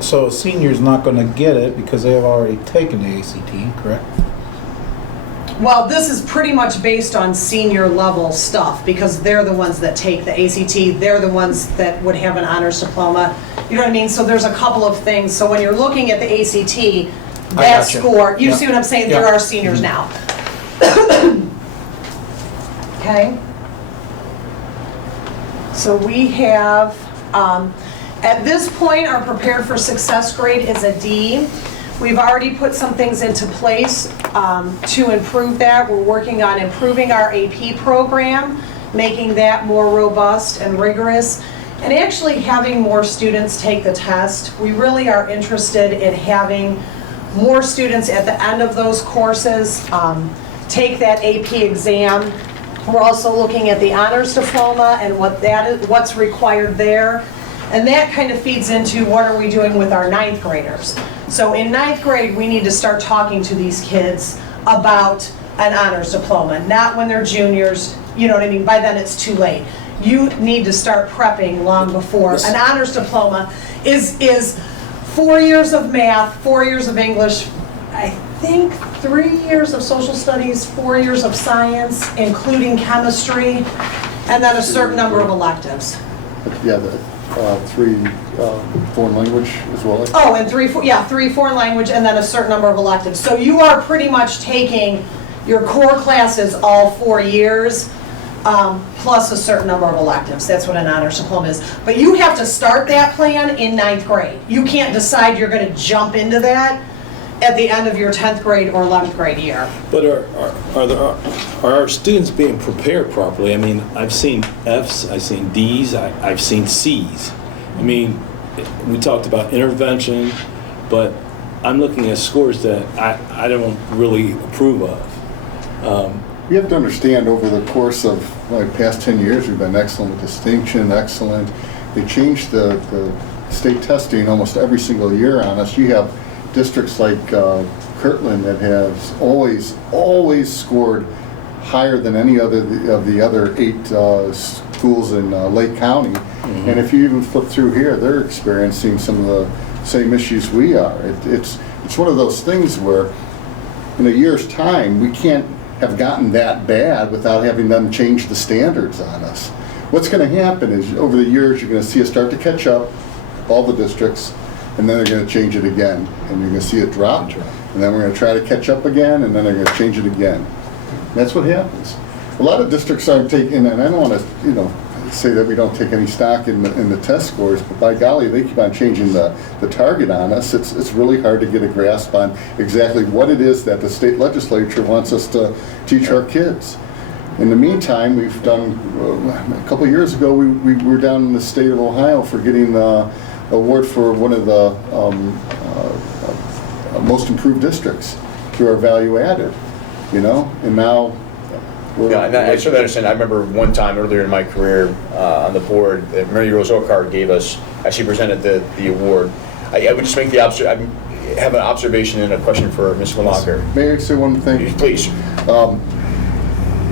so a senior's not gonna get it because they have already taken the ACT, correct? Well, this is pretty much based on senior level stuff because they're the ones that take the ACT. They're the ones that would have an honors diploma. You know what I mean? So there's a couple of things. So when you're looking at the ACT, that gotcha. score, you Yeah. see what I'm saying? Yeah. There are seniors now. Okay. So we have, at this point, our prepared for success grade is a D. We've already put some things into place to improve that. We're working on improving our AP program, making that more robust and rigorous, and actually having more students take the test. We really are interested in having more students at the end of those courses take that AP exam. We're also looking at the honors diploma and what's required there. And that kind of feeds into what are we doing with our ninth graders. So in ninth grade, we need to start talking to these kids about an honors diploma, not when they're juniors, you know what I mean? By then it's too late. You need to start prepping long before. An honors diploma is 4 years of math, 4 years of English, I think 3 years of social studies, 4 years of science, including chemistry, and then a certain number of electives. Yeah, the 3 foreign language as well. Oh, and 3 foreign language, and then a certain number of electives. So you are pretty much taking your core classes all 4 years, plus a certain number of electives. That's what an honors diploma is. But you have to start that plan in ninth grade. You can't decide you're going to jump into that at the end of your 10th grade or 11th grade year. But are our students being prepared properly? I mean, I've seen Fs, I've seen Ds, I've seen Cs. I mean, we talked about intervention, but I'm looking at scores that I don't really approve of. You have to understand, over the course of the past 10 years, we've been excellent with distinction, excellent. They changed the state testing almost every single year on us. You have districts like Kirtland that has always scored higher than any other of the other 8 schools in Lake County. Mm-hmm. And if you even flip through here, they're experiencing some of the same issues we are. It's one of those things where in a year's time, we can't have gotten that bad without having them change the standards on us. What's going to happen is over the years, you're going to see us start to catch up, all the districts, and then they're going to change it again, and you're going to see it drop, and then we're going to try to catch up again, and then they're going to change it again. That's what happens. A lot of districts aren't taking, and I don't want to, say that we don't take any stock in the test scores, but by golly, they keep on changing the target on us. It's really hard to get a grasp on exactly what it is that the state legislature wants us to teach our kids. In the meantime, we've done, a couple of years ago, we were down in the state of Ohio for getting the award for one of the most improved districts through our value added, and now Yeah, and I certainly understand. I remember one time earlier in my career on the board, Mary Rose Okar gave us, as she presented the award. I would just make I have an observation and a question for Ms. Malacher. May I say one thing? Please.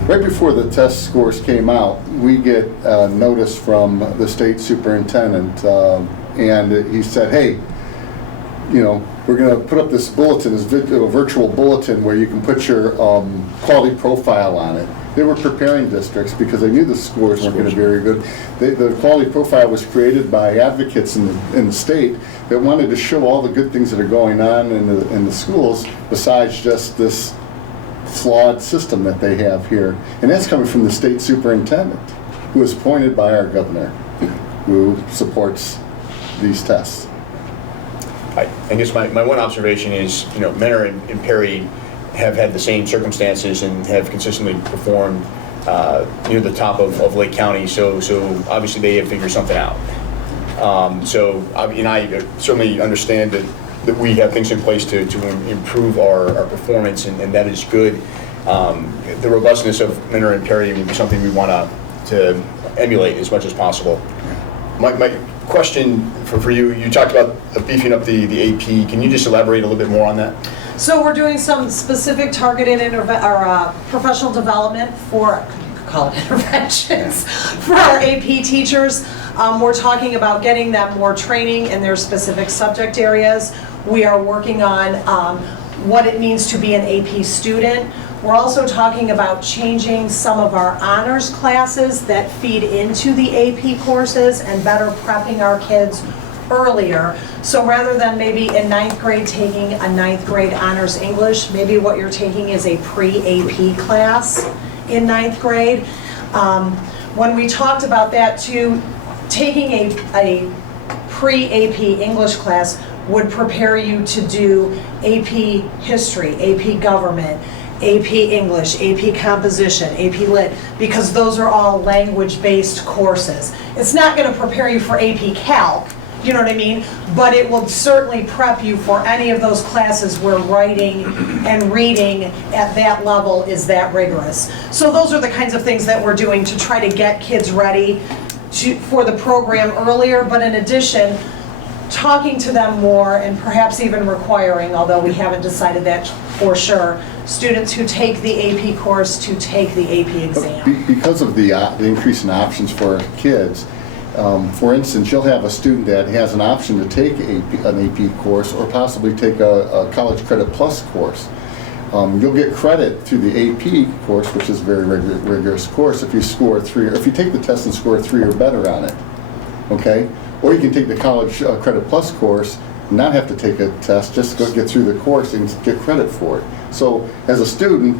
Right before the test scores came out, we get a notice from the state superintendent, and he said, hey, we're going to put up this bulletin, this virtual bulletin where you can put your quality profile on it. They were preparing districts because they knew the scores weren't going to be very good. The quality profile was created by advocates in the state that wanted to show all the good things that are going on in the schools besides just this flawed system that they have here. And that's coming from the state superintendent, who is appointed by our governor, who supports these tests. I guess my one observation is, Mentor and Perry have had the same circumstances and have consistently performed near the top of Lake County, so obviously they have figured something out. And I certainly understand that we have things in place to improve our performance, and that is good. The robustness of Mentor and Perry would be something we want to emulate as much as possible. My question for you, you talked about beefing up the AP. Can you just elaborate a little bit more on that? So we're doing some specific targeted professional development for call it interventions, for our AP teachers. We're talking about getting them more training in their specific subject areas. We are working on what it means to be an AP student. We're also talking about changing some of our honors classes that feed into the AP courses and better prepping our kids earlier. So rather than maybe in 9th grade taking a 9th grade honors English, maybe what you're taking is a pre-AP class in 9th grade. When we talked about that too, taking a pre-AP English class would prepare you to do AP history, AP government, AP English, AP composition, AP lit, because those are all language-based courses. It's not going to prepare you for AP Calc, you know what I mean? But it will certainly prep you for any of those classes where writing and reading at that level is that rigorous. So those are the kinds of things that we're doing to try to get kids ready for the program earlier, but in addition, talking to them more and perhaps even requiring, although we haven't decided that for sure, students who take the AP course to take the AP exam. Because of the increase in options for kids, for instance, you'll have a student that has an option to take an AP course or possibly take a College Credit Plus course. You'll get credit through the AP course, which is a very rigorous course, if you score 3, or if you take the test and score 3 or better on it, okay? Or you can take the College Credit Plus course, not have to take a test, just go get through the course and get credit for it. So as a student,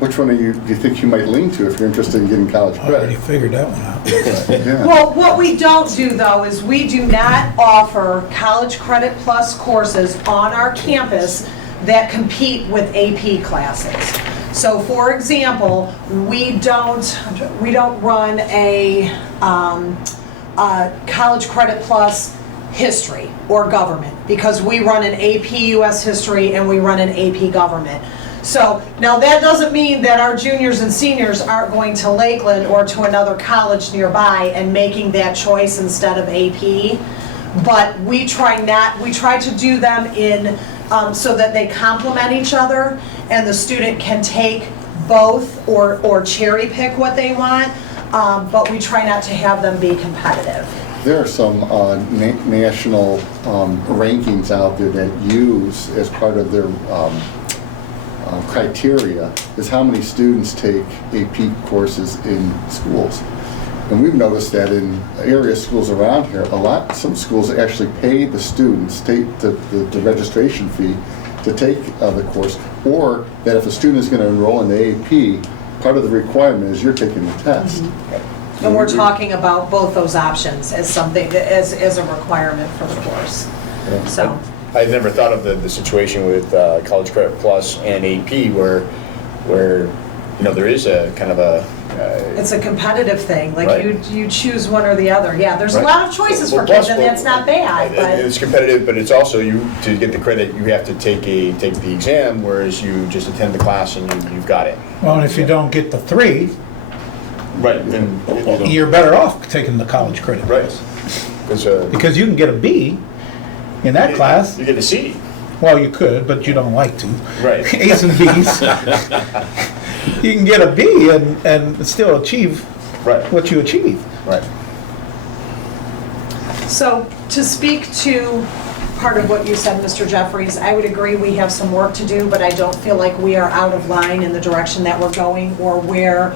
which one do you think you might lean to if you're interested in getting college I already credit? figured that one out. Yeah. Well, what we don't do though is we do not offer College Credit Plus courses on our campus that compete with AP classes. So for example, we don't run a College Credit Plus history or government, because we run an AP US history and we run an AP government. So now that doesn't mean that our juniors and seniors aren't going to Lakeland or to another college nearby and making that choice instead of AP, but we try to do them in so that they complement each other and the student can take both or cherry pick what they want, but we try not to have them be competitive. There are some national rankings out there that use as part of their criteria is how many students take AP courses in schools. And we've noticed that in area schools around here, some schools actually pay the students, take the registration fee to take the course, or that if a student is going to enroll in the AP, part of the requirement is you're taking the test. Mm-hmm. And we're talking about both those options as something, as a requirement for the course. Yeah. So. I've never thought of the situation with College Credit Plus and AP where there is a kind of a... It's a competitive thing, like right. you choose one or the other. Yeah, there's Right. a lot of choices for Plus, kids, and that's not bad. But it's competitive, but it's also to get the credit, you have to take the exam, whereas you just attend the class and you've got it. Well, and if you don't get the 3, Right. Then you're better off taking the college credit. right. Because you can get a B in that class. You get a C. Well, you could, but you don't like to. Right. A's and B's. You can get a B and still achieve Right. what you achieve. Right. So to speak to part of what you said, Mr. Jeffries, I would agree we have some work to do, but I don't feel like we are out of line in the direction that we're going or where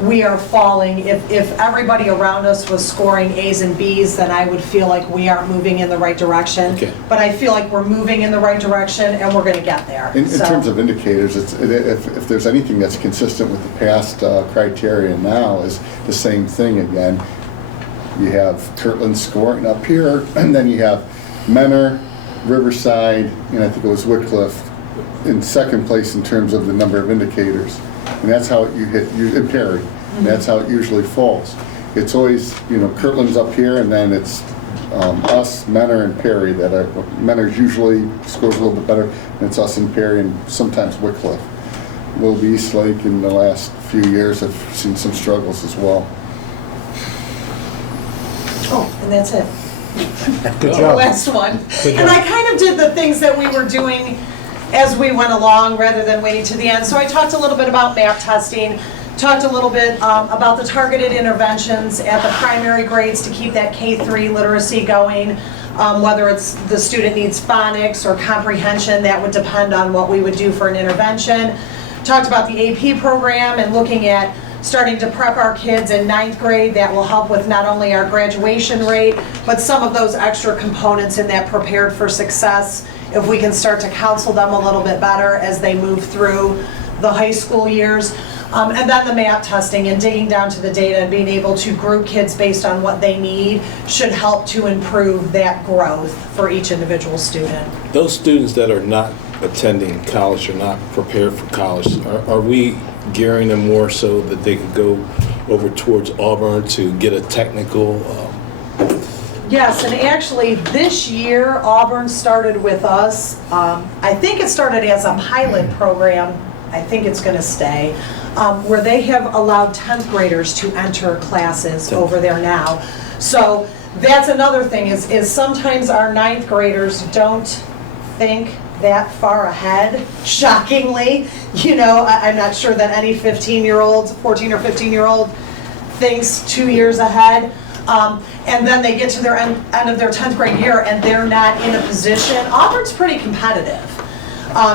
we are falling. If everybody around us was scoring A's and B's, then I would feel like we aren't moving in the right direction. Okay. But I feel like we're moving in the right direction and we're gonna get there. In So- terms of indicators, if there's anything that's consistent with the past criteria now is the same thing again. You have Kirtland scoring up here, and then you have Menor, Riverside, and I think it was Wycliffe in second place in terms of the number of indicators. And that's how you hit, and Perry, and that's how it usually falls. It's always, Kirtland's up here, and then it's us, Menor, and Perry that are, Menor usually scores a little bit better, and it's us and Perry, and sometimes Wycliffe. Little Eastlake in the last few years have seen some struggles as well. Oh, and that's it. Good The job. last one. Good And job. I kind of did the things that we were doing as we went along rather than waiting to the end. So I talked a little bit about map testing. talked a little bit about the targeted interventions at the primary grades to keep that K-3 literacy going. Whether it's the student needs phonics or comprehension, that would depend on what we would do for an intervention. Talked about the AP program and looking at starting to prep our kids in 9th grade. That will help with not only our graduation rate, but some of those extra components in that prepared for success, if we can start to counsel them a little bit better as they move through the high school years. And then the MAP testing and digging down to the data and being able to group kids based on what they need should help to improve that growth for each individual student. Those students that are not attending college or not prepared for college, are we gearing them more so that they could go over towards Auburn to get a technical? Yes, and actually this year Auburn started with us. I think it started as a pilot program. I think it's going to stay, where they have allowed 10th graders to enter classes over there now. So that's another thing is sometimes our 9th graders don't think that far ahead, shockingly. You know, I'm not sure that any 15-year-old, 14 or 15-year-old thinks 2 years ahead. And then they get to their end of their 10th grade year and they're not in a position. Auburn's pretty competitive,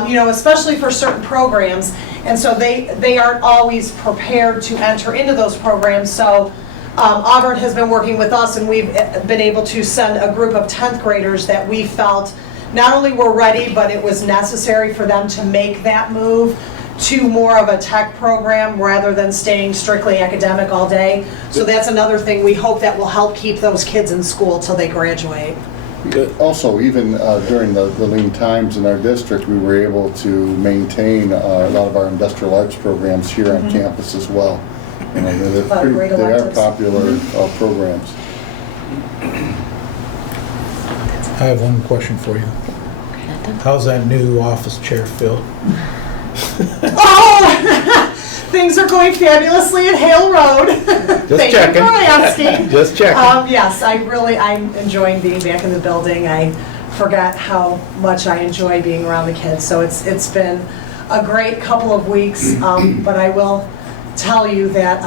you know, especially for certain programs. And so they aren't always prepared to enter into those programs. So Auburn has been working with us and we've been able to send a group of 10th graders that we felt not only were ready, but it was necessary for them to make that move to more of a tech program rather than staying strictly academic all day. So that's another thing we hope that will help keep those kids in school till they graduate. Also, even during the lean times in our district, we were able to maintain a lot of our industrial arts programs here on campus as well. You know, they are popular programs. I have one question for you. How's that new office chair, Phil? Oh! Things are going fabulously at Hale Road. Just checking. You for asking. Just checking. Yes, I'm enjoying being back in the building. I forgot how much I enjoy being around the kids. So it's been a great couple of weeks. But I will tell you that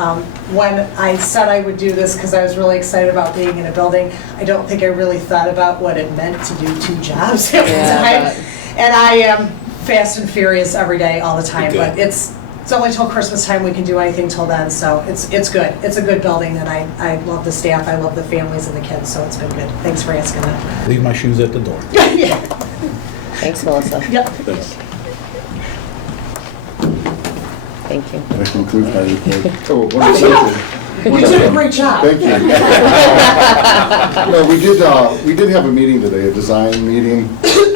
when I said I would do this, because I was really excited about being in a building, I don't think I really thought about what it meant to do 2 jobs at one time. And I am fast and furious every day, all the time. But it's only till Christmas time we can do anything till then. So it's good. It's a good building, and I love the staff. I love the families and the kids. So it's been good. Thanks for asking that. Leave my shoes at the door. Yeah. Thanks, Melissa. Yep. Thanks. Thank you. That concludes my report. Oh, one Oh, second. You did a great job. Thank you. No, we did have a meeting today, a design meeting.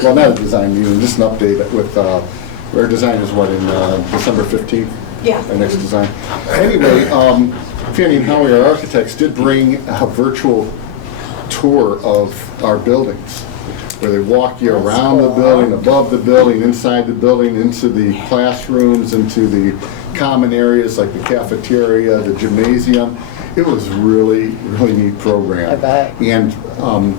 Well, not a design meeting, just an update with, our design is what, in December 15th? Yeah. Our next design. Anyway, Fannie and Howie, our architects, did bring a virtual tour of our buildings, where they walk you around the building, above the building, inside the building, into the classrooms, into the common areas like the cafeteria, the gymnasium. It was really, really neat program. I bet. And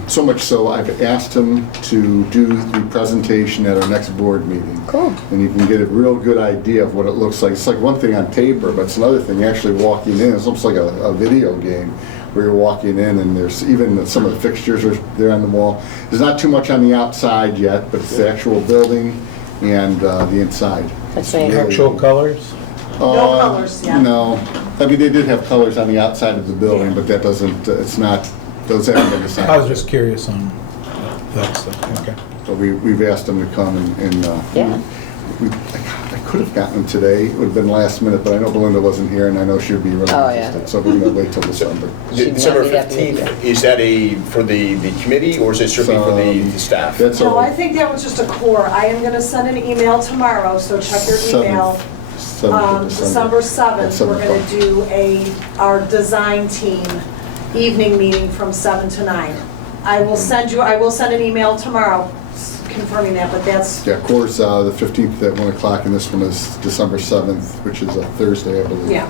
so much so, I've asked him to do the presentation at our next board meeting. Cool. And you can get a real good idea of what it looks like. It's like one thing on paper, but it's another thing actually walking in. It's almost like a video game where you're walking in and there's even some of the fixtures are there on the wall. There's not too much on the outside yet, but it's the actual building and the inside. That's nice. Actual colors? No colors, yeah. No. I mean, they did have colors on the outside of the building, but that doesn't, it's not, those haven't been decided. I was just curious on that stuff. Okay. So we've asked them to come and Yeah. I could have gotten them today. It would have been last minute, but I know Belinda wasn't here and I know she'd be really Oh, yeah. interested. So we're going to wait till December. December She'd want me to 15th, is that for the committee or is it strictly for the staff? That's No, I all. think that was just a core. I am going to send an email tomorrow, so check your email. December 7th, we're going to do our design team evening meeting from 7 to 9. I will send an email tomorrow confirming that, but that's, Yeah, course, the 15th at 1 o'clock, and this one is December 7th, which is a Thursday, I believe. yeah.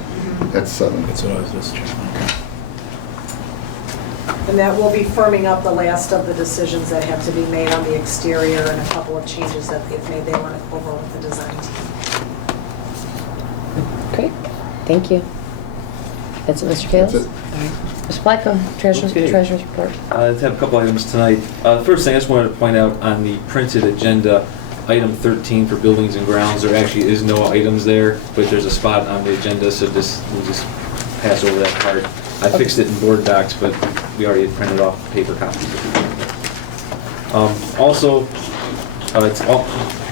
At 7. That's what I was just checking. Okay. And that will be firming up the last of the decisions that have to be made on the exterior and a couple of changes that they've made. They want to go over with the design team. Great. Thank you. That's it, Mr. Kayla? That's it. All right. Mr. Placco, Okay. treasurer's report. I have a couple items tonight. The first thing I just wanted to point out on the printed agenda, item 13 for buildings and grounds, there actually is no items there, but there's a spot on the agenda, so we'll just pass over that part. I fixed it in board docs, but we already had printed off paper copies. Also, it's all,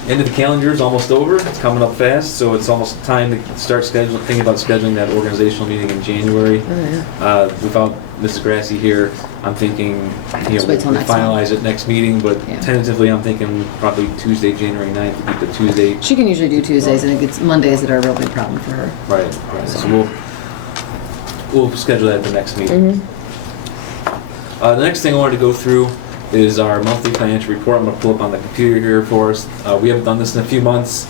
end of the calendar is almost over. It's coming up fast, so it's almost time to start thinking about scheduling that organizational meeting in January. Without Mrs. Grassi here, I'm thinking, Just wait till we next finalize it next meeting, but Yeah. tentatively I'm thinking probably Tuesday, January 9th, to keep the Tuesday. She can usually do Tuesdays, and it gets Mondays that are a real big problem for her. Right. So we'll schedule that at the next meeting. The next thing I wanted to go through is our monthly financial report. I'm going to pull up on the computer here for us. We haven't done this in a few months.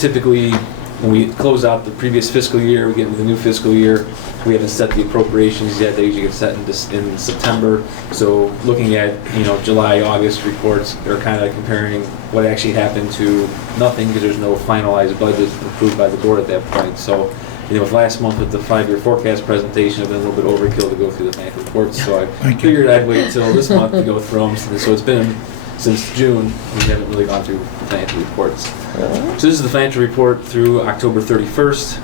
Typically when we close out the previous fiscal year, we get into the new fiscal year. We haven't set the appropriations yet. They usually get set in September. So looking at July, August reports are kind of comparing what actually happened to nothing, because there's no finalized budget approved by the board at that point. So with last month with the 5-year forecast presentation, I've been a little bit overkill to go through the financial reports, so I figured I'd wait till this month to go through them. So it's been since June, we haven't really gone through the financial reports. So this is the financial report through October 31st.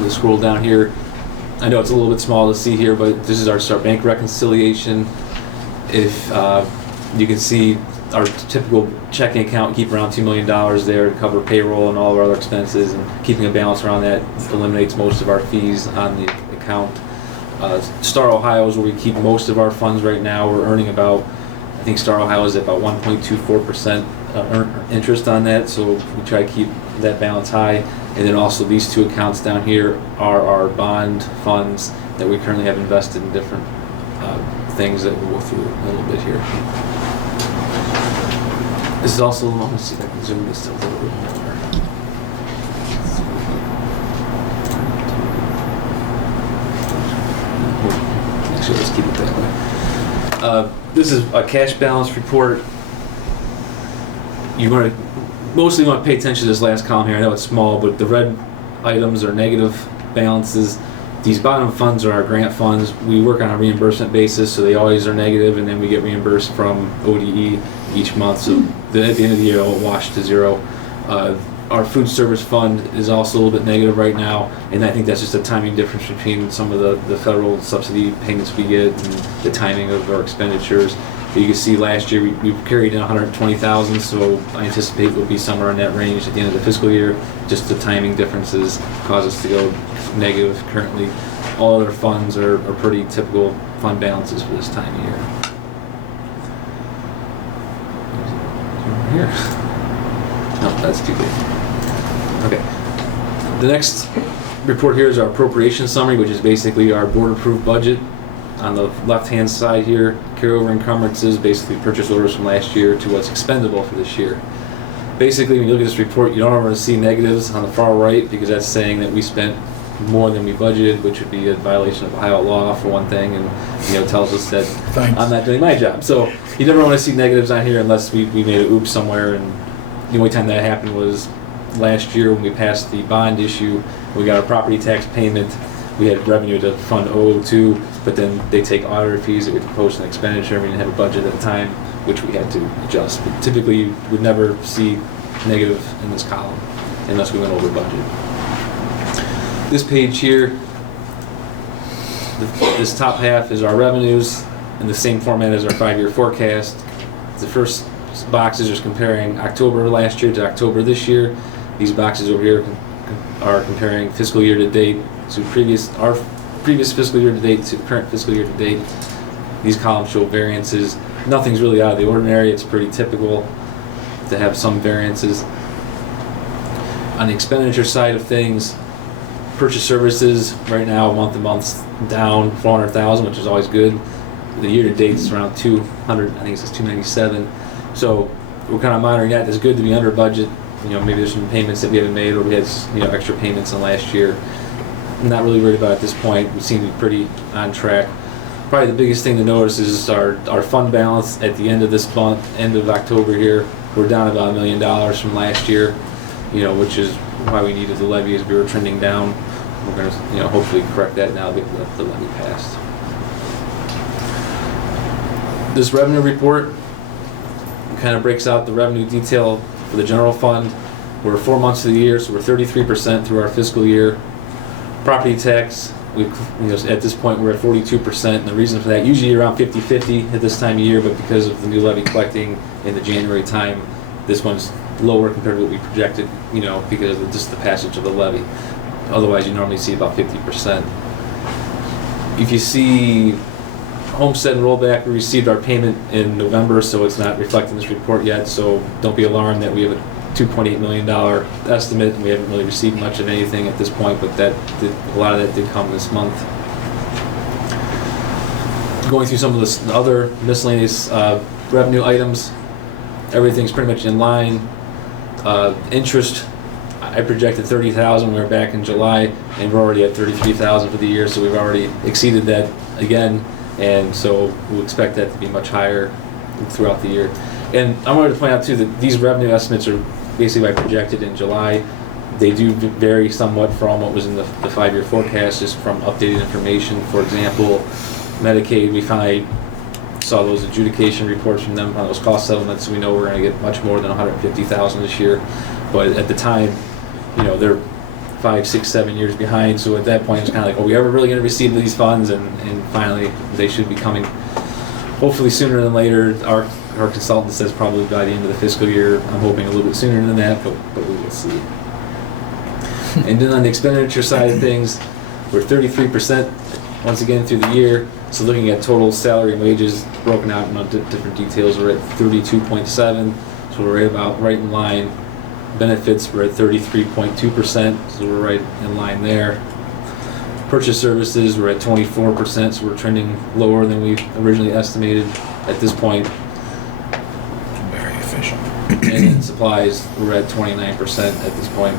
We'll scroll down here. I know it's a little bit small to see here, but this is our bank reconciliation. If you can see our typical checking account, keep around $2 million there to cover payroll and all of our other expenses, and keeping a balance around that eliminates most of our fees on the account. Star Ohio is where we keep most of our funds right now. We're earning about, I think Star Ohio is at about 1.24% interest on that, so we try to keep that balance high. And then also these two accounts down here are our bond funds that we currently have invested in different things that we'll go through a little bit here. This is also, let me see if I can zoom this a little bit more. Actually, let's keep it that way. This is a cash balance report. You mostly want to pay attention to this last column here. I know it's small, but the red items are negative balances. These bottom funds are our grant funds. We work on a reimbursement basis, so they always are negative, and then we get reimbursed from ODE each month. So at the end of the year, it'll wash to zero. Our food service fund is also a little bit negative right now, and I think that's just a timing difference between some of the federal subsidy payments we get and the timing of our expenditures. But you can see last year we carried in $120,000, so I anticipate we'll be somewhere in that range at the end of the fiscal year. Just the timing differences cause us to go negative currently. All other funds are pretty typical fund balances for this time of year. Here. No, that's too big. Okay. The next report here is our appropriation summary, which is basically our board-approved budget. On the left-hand side here, carryover encumbrances, basically purchase orders from last year to what's expendable for this year. Basically, when you look at this report, you don't ever see negatives on the far right, because that's saying that we spent more than we budgeted, which would be a violation of Ohio law for one thing, and tells us that I'm not doing my job. So you never want to see negatives on here unless we made an oops somewhere. And the only time that happened was last year when we passed the bond issue. We got a property tax payment. We had revenue to fund 002, but then they take auditor fees that we post an expenditure. We didn't have a budget at the time, which we had to adjust. But typically, you would never see negative in this column unless we went over budget. This page here, this top half is our revenues in the same format as our 5-year forecast. The first boxes are comparing October last year to October this year. These boxes over here are comparing fiscal year to date to our previous fiscal year to date to current fiscal year to date. These columns show variances. Nothing's really out of the ordinary. It's pretty typical to have some variances. On the expenditure side of things, purchase services right now month to month down $400,000, which is always good. The year to date is around 200. I think it's 297. So we're kind of monitoring that. It's good to be under budget. Maybe there's some payments that we haven't made, or we had extra payments in last year. I'm not really worried about it at this point. We seem to be pretty on track. Probably the biggest thing to notice is our fund balance at the end of this month, end of October here. We're down about $1 million from last year, which is why we needed the levy is we were trending down. We're gonna, hopefully correct that now that the levy passed. This revenue report kind of breaks out the revenue detail for the general fund. We're 4 months of the year, so we're 33% through our fiscal year. Property tax, at this point we're at 42%, and the reason for that, usually around 50-50 at this time of year, but because of the new levy collecting in the January time, this one's lower compared to what we projected, because of just the passage of the levy. Otherwise, you normally see about 50%. If you see homestead rollback, we received our payment in November, so it's not reflected in this report yet, so don't be alarmed that we have a $2.8 million estimate, and we haven't really received much of anything at this point, but a lot of that did come this month. Going through some of the other miscellaneous revenue items, everything's pretty much in line. Interest, I projected $30,000. We were back in July, and we're already at $33,000 for the year, so we've already exceeded that again, and so we'll expect that to be much higher throughout the year. And I wanted to point out too that these revenue estimates are basically what I projected in July. They do vary somewhat from what was in the 5-year forecast, just from updated information. For example, Medicaid, we finally saw those adjudication reports from them on those cost settlements, so we know we're going to get much more than $150,000 this year. But at the time, they're 5, 6, 7 years behind, so at that point it's kind of like, are we ever really going to receive these funds? And finally, they should be coming hopefully sooner than later. Our consultant says probably by the end of the fiscal year. I'm hoping a little bit sooner than that, but we will see. And then on the expenditure side of things, we're 33% once again through the year. So looking at total salary and wages broken out into different details, we're at 32.7, so we're right in line. Benefits, we're at 33.2%, so we're right in line there. Purchase services, we're at 24%, so we're trending lower than we originally estimated at this point. Very efficient. And then supplies, we're at 29% at this point.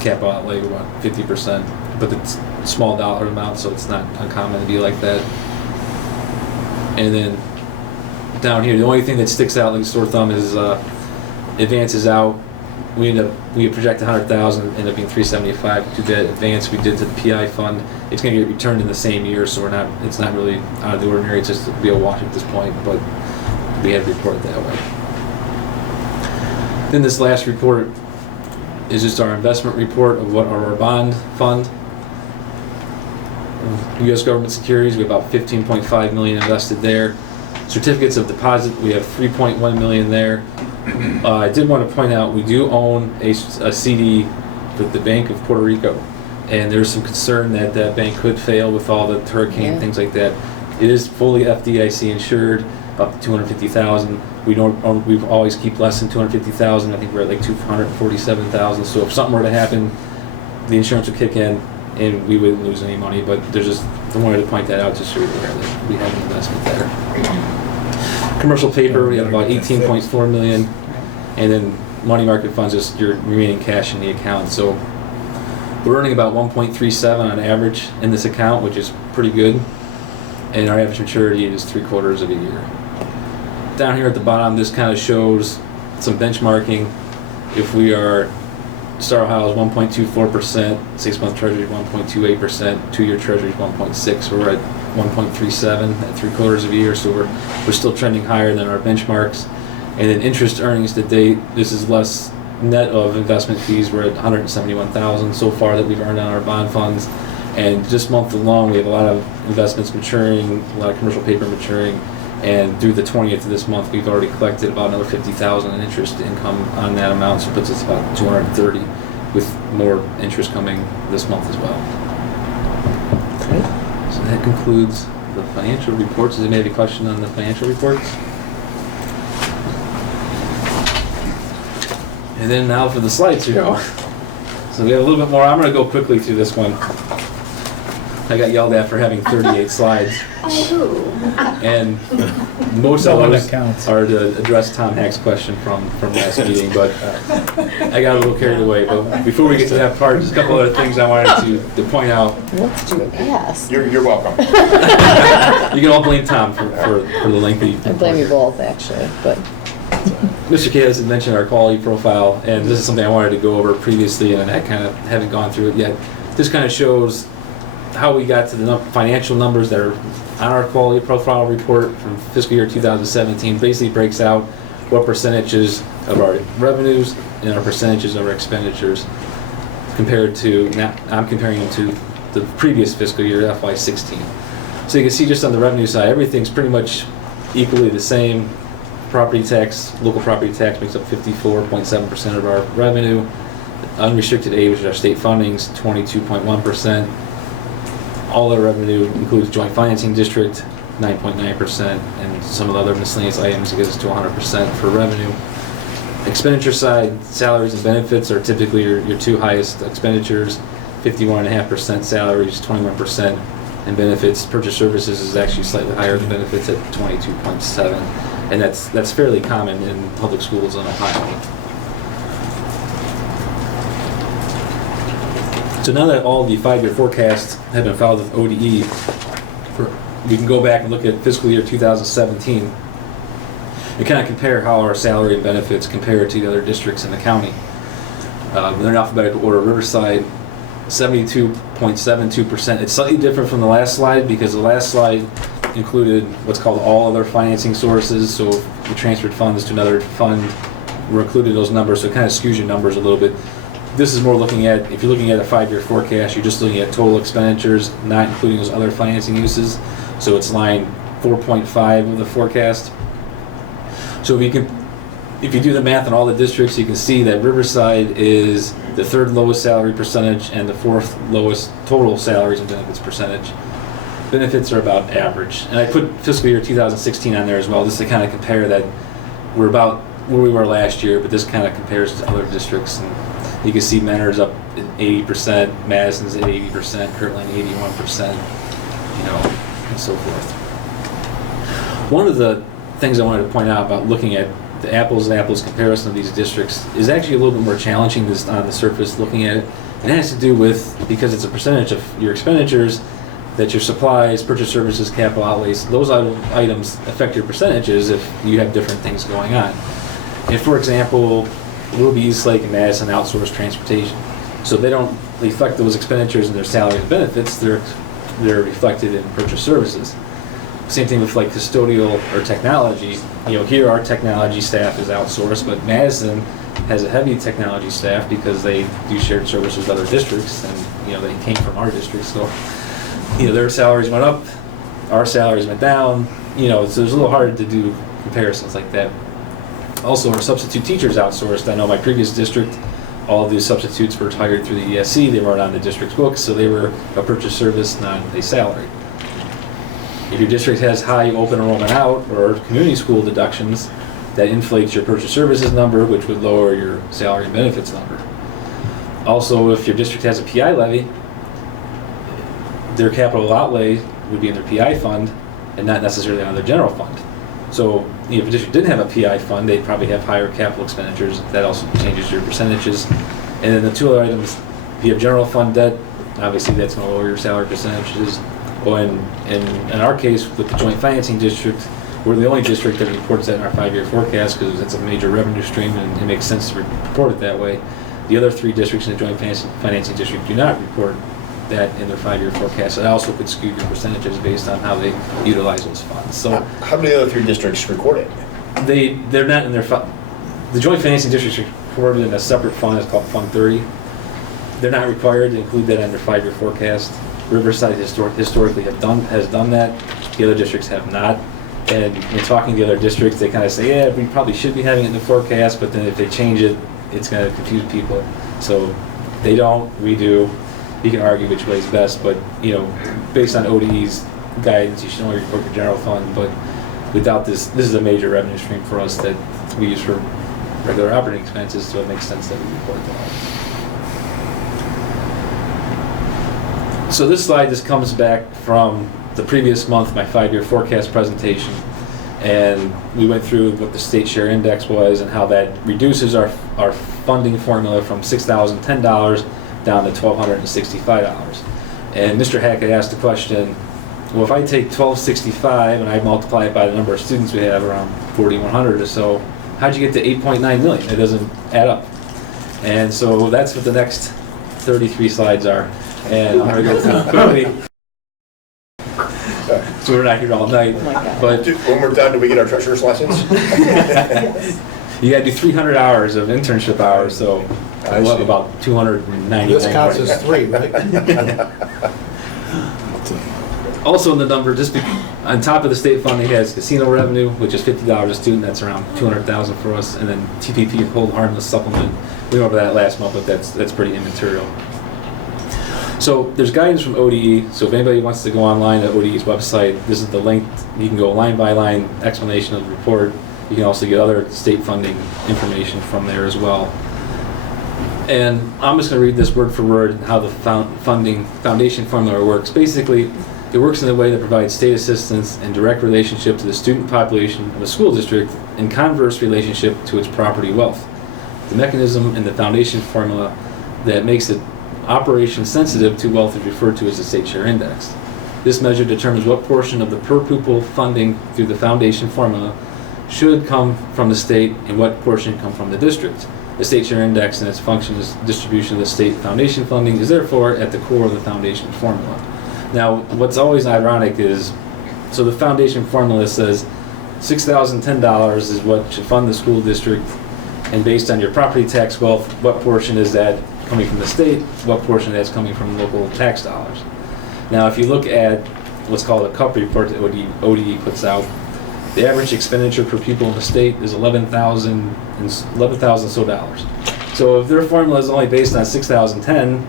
Capital outlay, we're about 50%, but it's a small dollar amount, so it's not uncommon to be like that. And then down here, the only thing that sticks out like a sore thumb is advances out. We project 100,000, end up being 375 to that advance we did to the PI fund. It's going to get returned in the same year, so it's not really out of the ordinary. It's just to be a wash at this point, but we had to report it that way. Then this last report is just our investment report of what are our bond fund. U.S. government securities, we have about $15.5 million invested there. Certificates of deposit, we have $3.1 million there. I did want to point out we do own a CD with the Bank of Puerto Rico, and there's some concern that that bank could fail with all the hurricane things like that. It is fully FDIC insured, up to $250,000. We always keep less than $250,000. I think we're at like $247,000. So if something were to happen, the insurance would kick in, and we wouldn't lose any money. But I wanted to point that out just so you're aware that we have an investment there. Commercial paper, we have about $18.4 million, and then money market funds, just your remaining cash in the account. So we're earning about 1.37 on average in this account, which is pretty good, and our average maturity is 3/4 of a year. Down here at the bottom, this kind of shows some benchmarking. If we are, Star Ohio is 1.24%, 6-month Treasury 1.28%, 2-year Treasury 1.6. We're at 1.37 at 3/4 of a year, so we're still trending higher than our benchmarks. And then interest earnings to date, this is less net of investment fees. We're at $171,000 so far that we've earned on our bond funds. And just month alone, we have a lot of investments maturing, a lot of commercial paper maturing. And through the 20th of this month, we've already collected about another $50,000 in interest income on that amount, so it puts us about $230,000 with more interest coming this month as well. Great. So that concludes the financial reports. Does anybody have a question on the financial reports? And then now for the slides here. So we have a little bit more. I'm going to go quickly through this one. I got yelled at for having 38 slides. And most of those are to address Tom Hack's question from last meeting, but I got a little carried away. But before we get to that part, just a couple other things I wanted to point out. What did you ask? You're welcome. You can all blame Tom for the lengthy. I blame you both, actually, but. Mr. Kayas had mentioned our quality profile, and this is something I wanted to go over previously, and I kind of haven't gone through it yet. This kind of shows how we got to the financial numbers that are on our quality profile report from fiscal year 2017. Basically breaks out what percentages of our revenues and our percentages of our expenditures compared to, now I'm comparing them to the previous fiscal year, FY16. So you can see just on the revenue side, everything's pretty much equally the same. Property tax, local property tax makes up 54.7% of our revenue. Unrestricted aid, which is our state fundings, 22.1%. All our revenue includes joint financing district, 9.9%, and some of the other miscellaneous items gets us to 100% for revenue. Expenditure side, salaries and benefits are typically your two highest expenditures, 51.5% salaries, 21%, and benefits. Purchase services is actually slightly higher than benefits at 22.7%, and that's fairly common in public schools in Ohio. So now that all the 5-year forecasts have been filed with ODE, we can go back and look at fiscal year 2017 and kind of compare how our salary and benefits compare to the other districts in the county. They're in alphabetical order. Riverside, 72.72%. It's slightly different from the last slide because the last slide included what's called all other financing sources. So if we transferred funds to another fund, we're including those numbers, so it kind of skews your numbers a little bit. This is more looking at, if you're looking at a 5-year forecast, you're just looking at total expenditures, not including those other financing uses. So it's line 4.5 of the forecast. So if you do the math on all the districts, you can see that Riverside is the 3rd lowest salary percentage and the 4th lowest total salaries and benefits percentage. Benefits are about average. And I put fiscal year 2016 on there as well, just to kind of compare that we're about where we were last year, but this kind of compares to other districts. And you can see Menard's up at 80%, Madison's at 80%, Kirtland 81%, and so forth. One of the things I wanted to point out about looking at the apples and apples comparison of these districts is actually a little bit more challenging on the surface looking at it. It has to do with, because it's a percentage of your expenditures, that your supplies, purchase services, capital outlays, those items affect your percentages if you have different things going on. And for example, Ruby, Eastlake, and Madison outsource transportation. So they don't reflect those expenditures in their salary and benefits, they're reflected in purchase services. Same thing with like custodial or technology. Here our technology staff is outsourced, but Madison has a heavy technology staff because they do shared services with other districts, and they came from our district. So their salaries went up, our salaries went down. So it's a little hard to do comparisons like that. Also, our substitute teachers outsourced. I know my previous district, all of these substitutes were hired through the ESC. They weren't on the district's books, so they were a purchase service, not a salary. If your district has high open enrollment out or community school deductions, that inflates your purchase services number, which would lower your salary and benefits number. Also, if your district has a PI levy, their capital outlay would be in their PI fund and not necessarily on their general fund. So if a district didn't have a PI fund, they'd probably have higher capital expenditures. That also changes your percentages. And then the two other items, if you have general fund debt, obviously that's going to lower your salary percentages. In our case, with the joint financing district, we're the only district that reports that in our 5-year forecast because it's a major revenue stream and it makes sense to report it that way. The other 3 districts in the joint financing district do not report that in their 5-year forecast. So that also could skew your percentages based on how they utilize those funds. So how many of the other 3 districts record it? They're not in their fund. The joint financing districts are reported in a separate fund. It's called Fund 30. They're not required to include that in their 5-year forecast. Riverside historically has done that. The other districts have not. And in talking to the other districts, they kind of say, yeah, we probably should be having it in the forecast, but then if they change it, it's going to confuse people. So they don't, we do. You can argue which way is best, but based on ODE's guidance, you should only report your general fund. But without this is a major revenue stream for us that we use for regular operating expenses, so it makes sense that we report that. So this slide just comes back from the previous month, my 5-year forecast presentation, and we went through what the state share index was and how that reduces our funding formula from $6,010 down to $1,265. And Mr. Hackett asked the question, well, if I take $1,265 and I multiply it by the number of students we have, around 4,100 or so, how'd you get to 8.9 million? It doesn't add up. And so that's what the next 33 slides are. And I'm gonna go through quickly. So we're not here all night, but When we're done, do we get our treasurer's license? you gotta do 300 hours of internship hours, so I I love see. about 290. This counts as 3, right? Also in the number, just on top of the state funding, it has casino revenue, which is $50 a student. That's around 200,000 for us, and then TPP, hold harmless supplement. We went over that last month, but that's pretty immaterial. So there's guidance from ODE. So if anybody wants to go online to ODE's website, this is the link. You can go line by line explanation of the report. You can also get other state funding information from there as well. And I'm just going to read this word for word how the foundation formula works. Basically, it works in a way that provides state assistance and direct relationship to the student population of a school district and converse relationship to its property wealth. The mechanism in the foundation formula that makes it operation sensitive to wealth is referred to as the state share index. This measure determines what portion of the per pupil funding through the foundation formula should come from the state and what portion come from the district. The state share index and its function is distribution of the state foundation funding is therefore at the core of the foundation formula. Now, what's always ironic is, so the foundation formula says $6,010 is what should fund the school district, and based on your property tax wealth, what portion is that coming from the state, what portion of that's coming from local tax dollars. Now, if you look at what's called a CUP report that ODE puts out, the average expenditure per pupil in the state is $11,000 so dollars. So if their formula is only based on 6,010,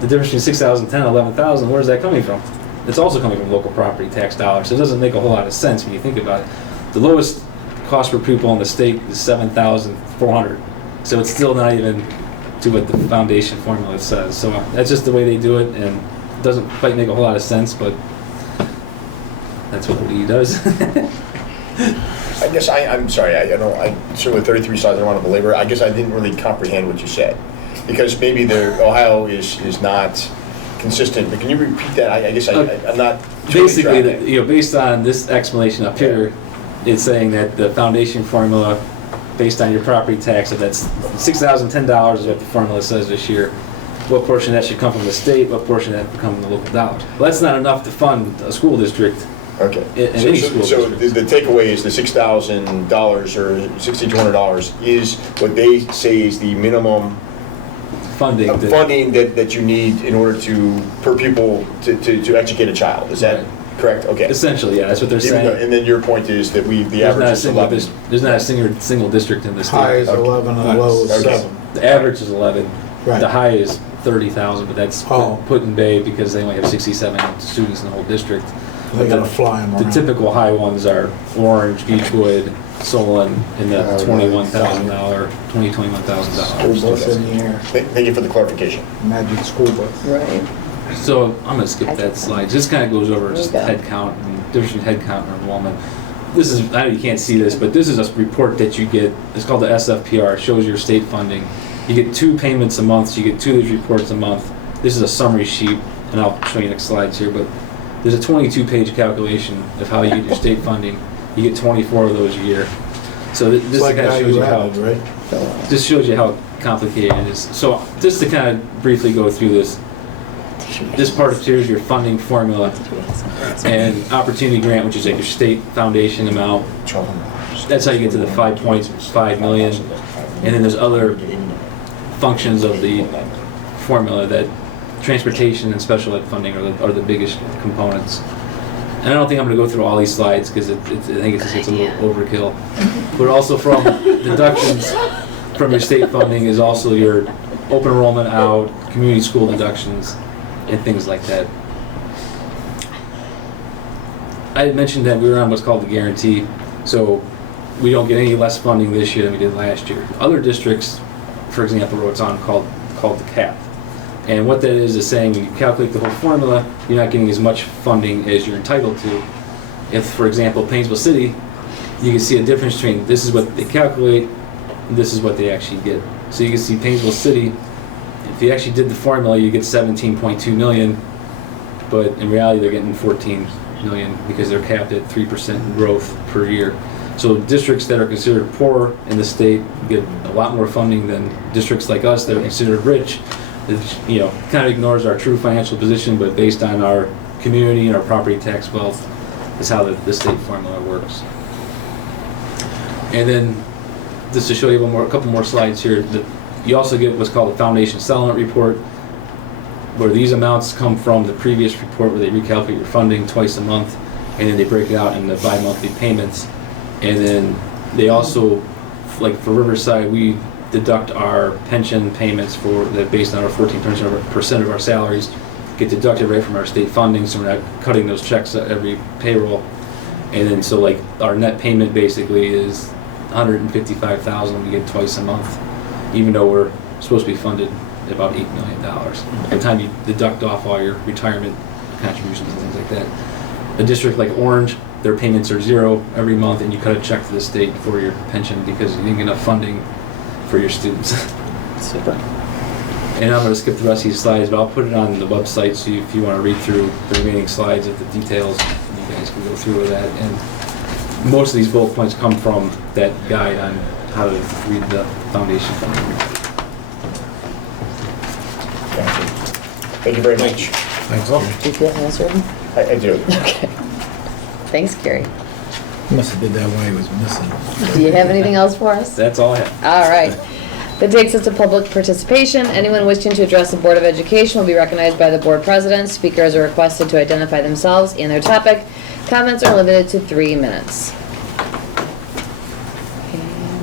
the difference between 6,010 and 11,000, where is that coming from? It's also coming from local property tax dollars. So it doesn't make a whole lot of sense when you think about it. The lowest cost per pupil in the state is $7,400. So it's still not even to what the foundation formula says. So that's just the way they do it, and it doesn't quite make a whole lot of sense, but that's what ODE does. I guess I'm sorry, I certainly 33 slides, I don't want to belabor. I guess I didn't really comprehend what you said. Because maybe Ohio is not consistent, but can you repeat that? I guess I'm not totally Basically, tracking. based on this explanation up here, it's saying that the foundation formula, based on your property tax, if that's $6,010 is what the formula says this year, what portion of that should come from the state, what portion of that would come from the local dollars. Well, that's not enough to fund a school district. Okay. Any school So district. the takeaway is the $6,000 or $6,200 is what they say is the minimum Funding. that you need in order per pupil to educate a child. Is that correct? Okay. Essentially, yeah, that's what they're saying. And then your point is that the There's average not a is single 11. there's not a single district in the state. High is 11 and low is Okay. 7. The average is 11. Right. The high is 30,000, but that's Oh. put in bay because they only have 67 students in the whole district. They gotta fly them The around. typical high ones are Orange, Beechwood, Solon, in the right. $21,000. School bus in the air, Thank you for the clarification. magic school bus. Right. So I'm gonna skip that slide. This kind of goes over just Okay. head count and difference between head count and enrollment. This is, I know you can't see this, but this is a report that you get. It's called the SFPR. It shows your state funding. You get 2 payments a month, so you get 2 of these reports a month. This is a summary sheet, and I'll show you next slides here, but there's a 22-page calculation of how you get your state funding. You get 24 of those a year. So this It's like kind of shows you how, value added, right? this shows you how complicated it is. So just to kind of briefly go through this part here is your funding formula and opportunity grant, which is like your state foundation amount. That's how you get to the 5.5 million. And then there's other functions of the formula that transportation and special ed funding are the biggest components. And I don't think I'm going to go through all these slides because I think it's a little overkill. But also from deductions from your state funding is also your open enrollment out, community school deductions, and things like that. I had mentioned that we were on what's called the guarantee, so we don't get any less funding this year than we did last year. Other districts, for example, what's on called the cap. And what that is saying when you calculate the whole formula, you're not getting as much funding as you're entitled to. If, for example, Painesville City, you can see a difference between this is what they calculate and this is what they actually get. So you can see Painesville City, if you actually did the formula, you get 17.2 million, but in reality they're getting 14 million because they're capped at 3% growth per year. So districts that are considered poor in the state get a lot more funding than districts like us that are considered rich. It, kind of ignores our true financial position, but based on our community and our property tax wealth is how the state formula works. And then, just to show you a couple more slides here, you also get what's called a foundation settlement report, where these amounts come from the previous report where they recalculate your funding twice a month, and then they break it out into bi-monthly payments. And then they also, like for Riverside, we deduct our pension payments based on our 14% of our salaries, get deducted right from our state funding, so we're not cutting those checks at every payroll. And then so like our net payment basically is $155,000 we get twice a month, even though we're supposed to be funded at about $8 million. By the time you deduct off all your retirement contributions and things like that. A district like Orange, their payments are zero every month, and you cut a check to the state for your pension because you didn't get enough funding for your students. Super. And I'm going to skip the rest of these slides, but I'll put it on the website, so if you want to read through the remaining slides of the details, you guys can go through with that. And most of these bullet points come from that guide on how to read the foundation funding. Thank you very much. Thanks. Do you feel answered? I do. Okay. Thanks, Gary. He must have did that while he was missing. Do you have anything else for us? That's all I have. All right. That takes us to public participation. Anyone wishing to address the Board of Education will be recognized by the board president. Speakers are requested to identify themselves and their topic. Comments are limited to 3 minutes.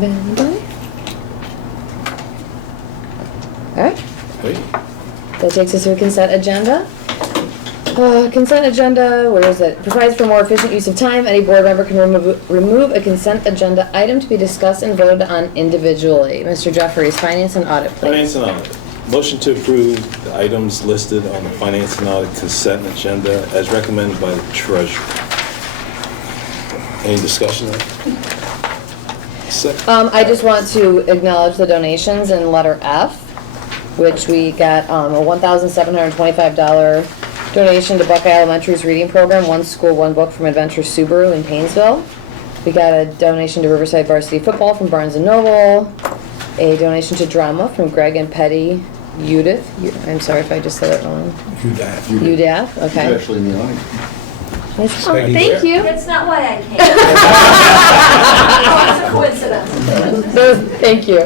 Anybody? All right. That takes us to a consent agenda. Consent agenda, where is it? Provides for more efficient use of time. Any board member can remove a consent agenda item to be discussed and voted on individually. Mr. Jeffries, Finance and Audit, please. Finance and Audit. Motion to approve the items listed on the Finance and Audit consent agenda as recommended by the Treasurer. Any discussion? I just want to acknowledge the donations in letter F, which we got a $1,725 donation to Buckeye Elementary's reading program, One School, One Book from Adventure Subaru in Painesville. We got a donation to Riverside Varsity Football from Barnes & Noble. A donation to drama from Greg and Petty Udith. I'm sorry if I just said it wrong. UDAF, okay. He's actually in the audience. Yes. Oh, thank you. That's not why I came. Oh, it's a coincidence. Thank you.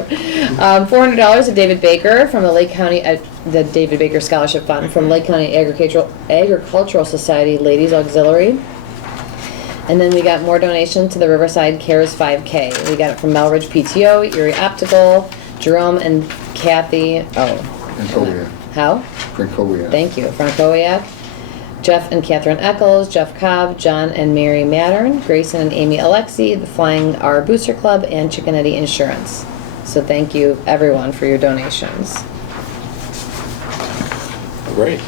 $400 to David Baker from the Lake County, the David Baker Scholarship Fund from Lake County Agricultural Society Ladies Auxiliary. And then we got more donation to the Riverside Cares 5K. We got it from Melridge PTO, Erie Optical, Jerome and Kathy. Francowiak. How? Francowiak. Thank you. Francowiak. Jeff and Catherine Eccles, Jeff Cobb, John and Mary Mattern, Grayson and Amy Alexi, the Flying R Booster Club, and Chickanetti Insurance. So thank you, everyone, for your donations. Great.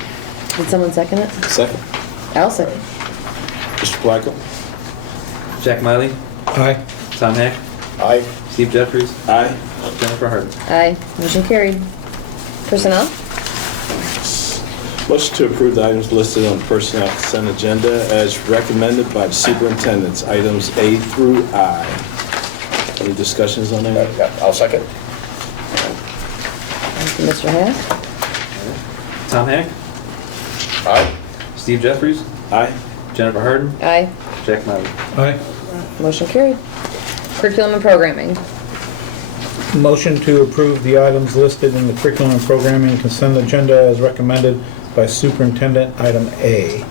Did someone second it? Second. I'll second. Mr. Placco? Jack Miley, Aye. Tom Hack, Aye. Steve Jeffries, Aye. Jennifer Harden. Aye. Motion carried. Personnel? Motion to approve the items listed on the personnel consent agenda as recommended by the superintendents, items A through I. Any discussions on that? Yeah, I'll second. Thank you, Mr. Hack. Tom Hack, Aye. Steve Jeffries, Aye. Jennifer Harden, Aye. Jack Miley. Aye. Motion carried. Curriculum and programming. Motion to approve the items listed in the curriculum and programming consent agenda as recommended by Superintendent. Item A,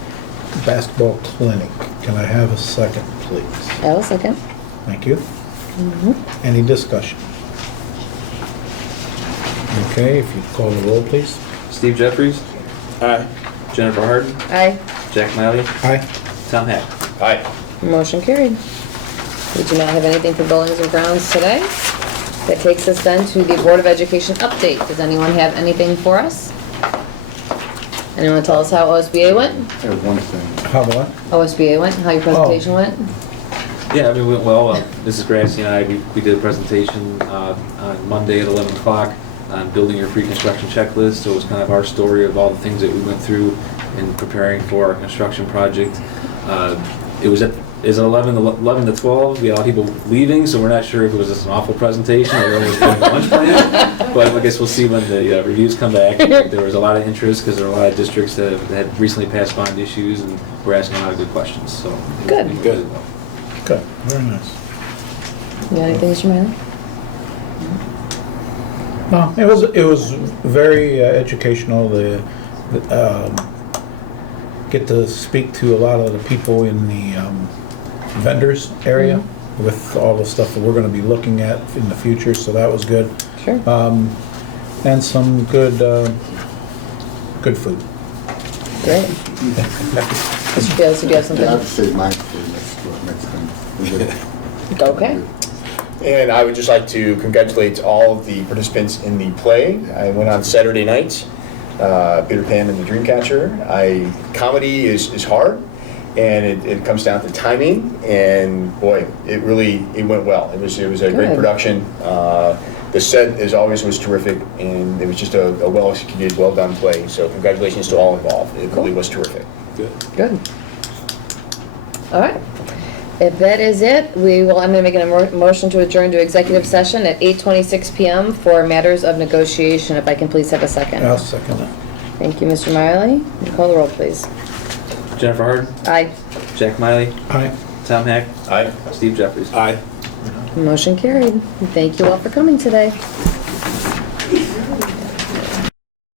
basketball clinic. Can I have a second, please? I'll second. Thank you. Any discussion? Okay, if you call the roll, please. Steve Jeffries, Aye. Jennifer Harden, Aye. Jack Miley, Aye. Tom Hack. Aye. Motion carried. We do not have anything for buildings and grounds today. That takes us then to the Board of Education update. Does anyone have anything for us? Anyone tell us how OSBA went? I have one thing. How about? OSBA went, how your presentation went? Yeah, I mean, it went well. Mrs. Grassi and I, we did a presentation on Monday at 11 o'clock on building your pre-construction checklist. So it was kind of our story of all the things that we went through in preparing for our construction project. It was at is 11 to 12. We had a lot of people leaving, so we're not sure if it was just an awful presentation or there was a lunch plan. But I guess we'll see when the reviews come back. There was a lot of interest because there are a lot of districts that had recently passed bond issues, and we're asking a lot of good questions. So Good. Good. Okay, very nice. You got anything, Mr. Miley? No, it was very educational. Get to speak to a lot of the people in the vendors area with all the stuff that we're going to be looking at in the future. So that was good, Sure. and some good food. Great. Mr. Fields, did you have Yeah, I something? have to save mine for next time. Okay. And I would just like to congratulate all of the participants in the play. I went on Saturday night, Peter Pan and the Dreamcatcher. Comedy is hard, and it comes down to timing, and boy, it went well. It was a great Good. production. The set, as always, was terrific, and it was just a well-executed, well-done play. So congratulations to all involved. It really was terrific. Good. All right. If that is it, I'm going to make a motion to adjourn to executive session at 8:26 p.m. for matters of negotiation. If I can please have a second. I'll second that. Thank you, Mr. Miley. Call the roll, please. Jennifer Hard, Aye. Jack Miley, Aye. Tom Hack, Aye. Steve Jeffries. Aye. Motion carried. Thank you all for coming today.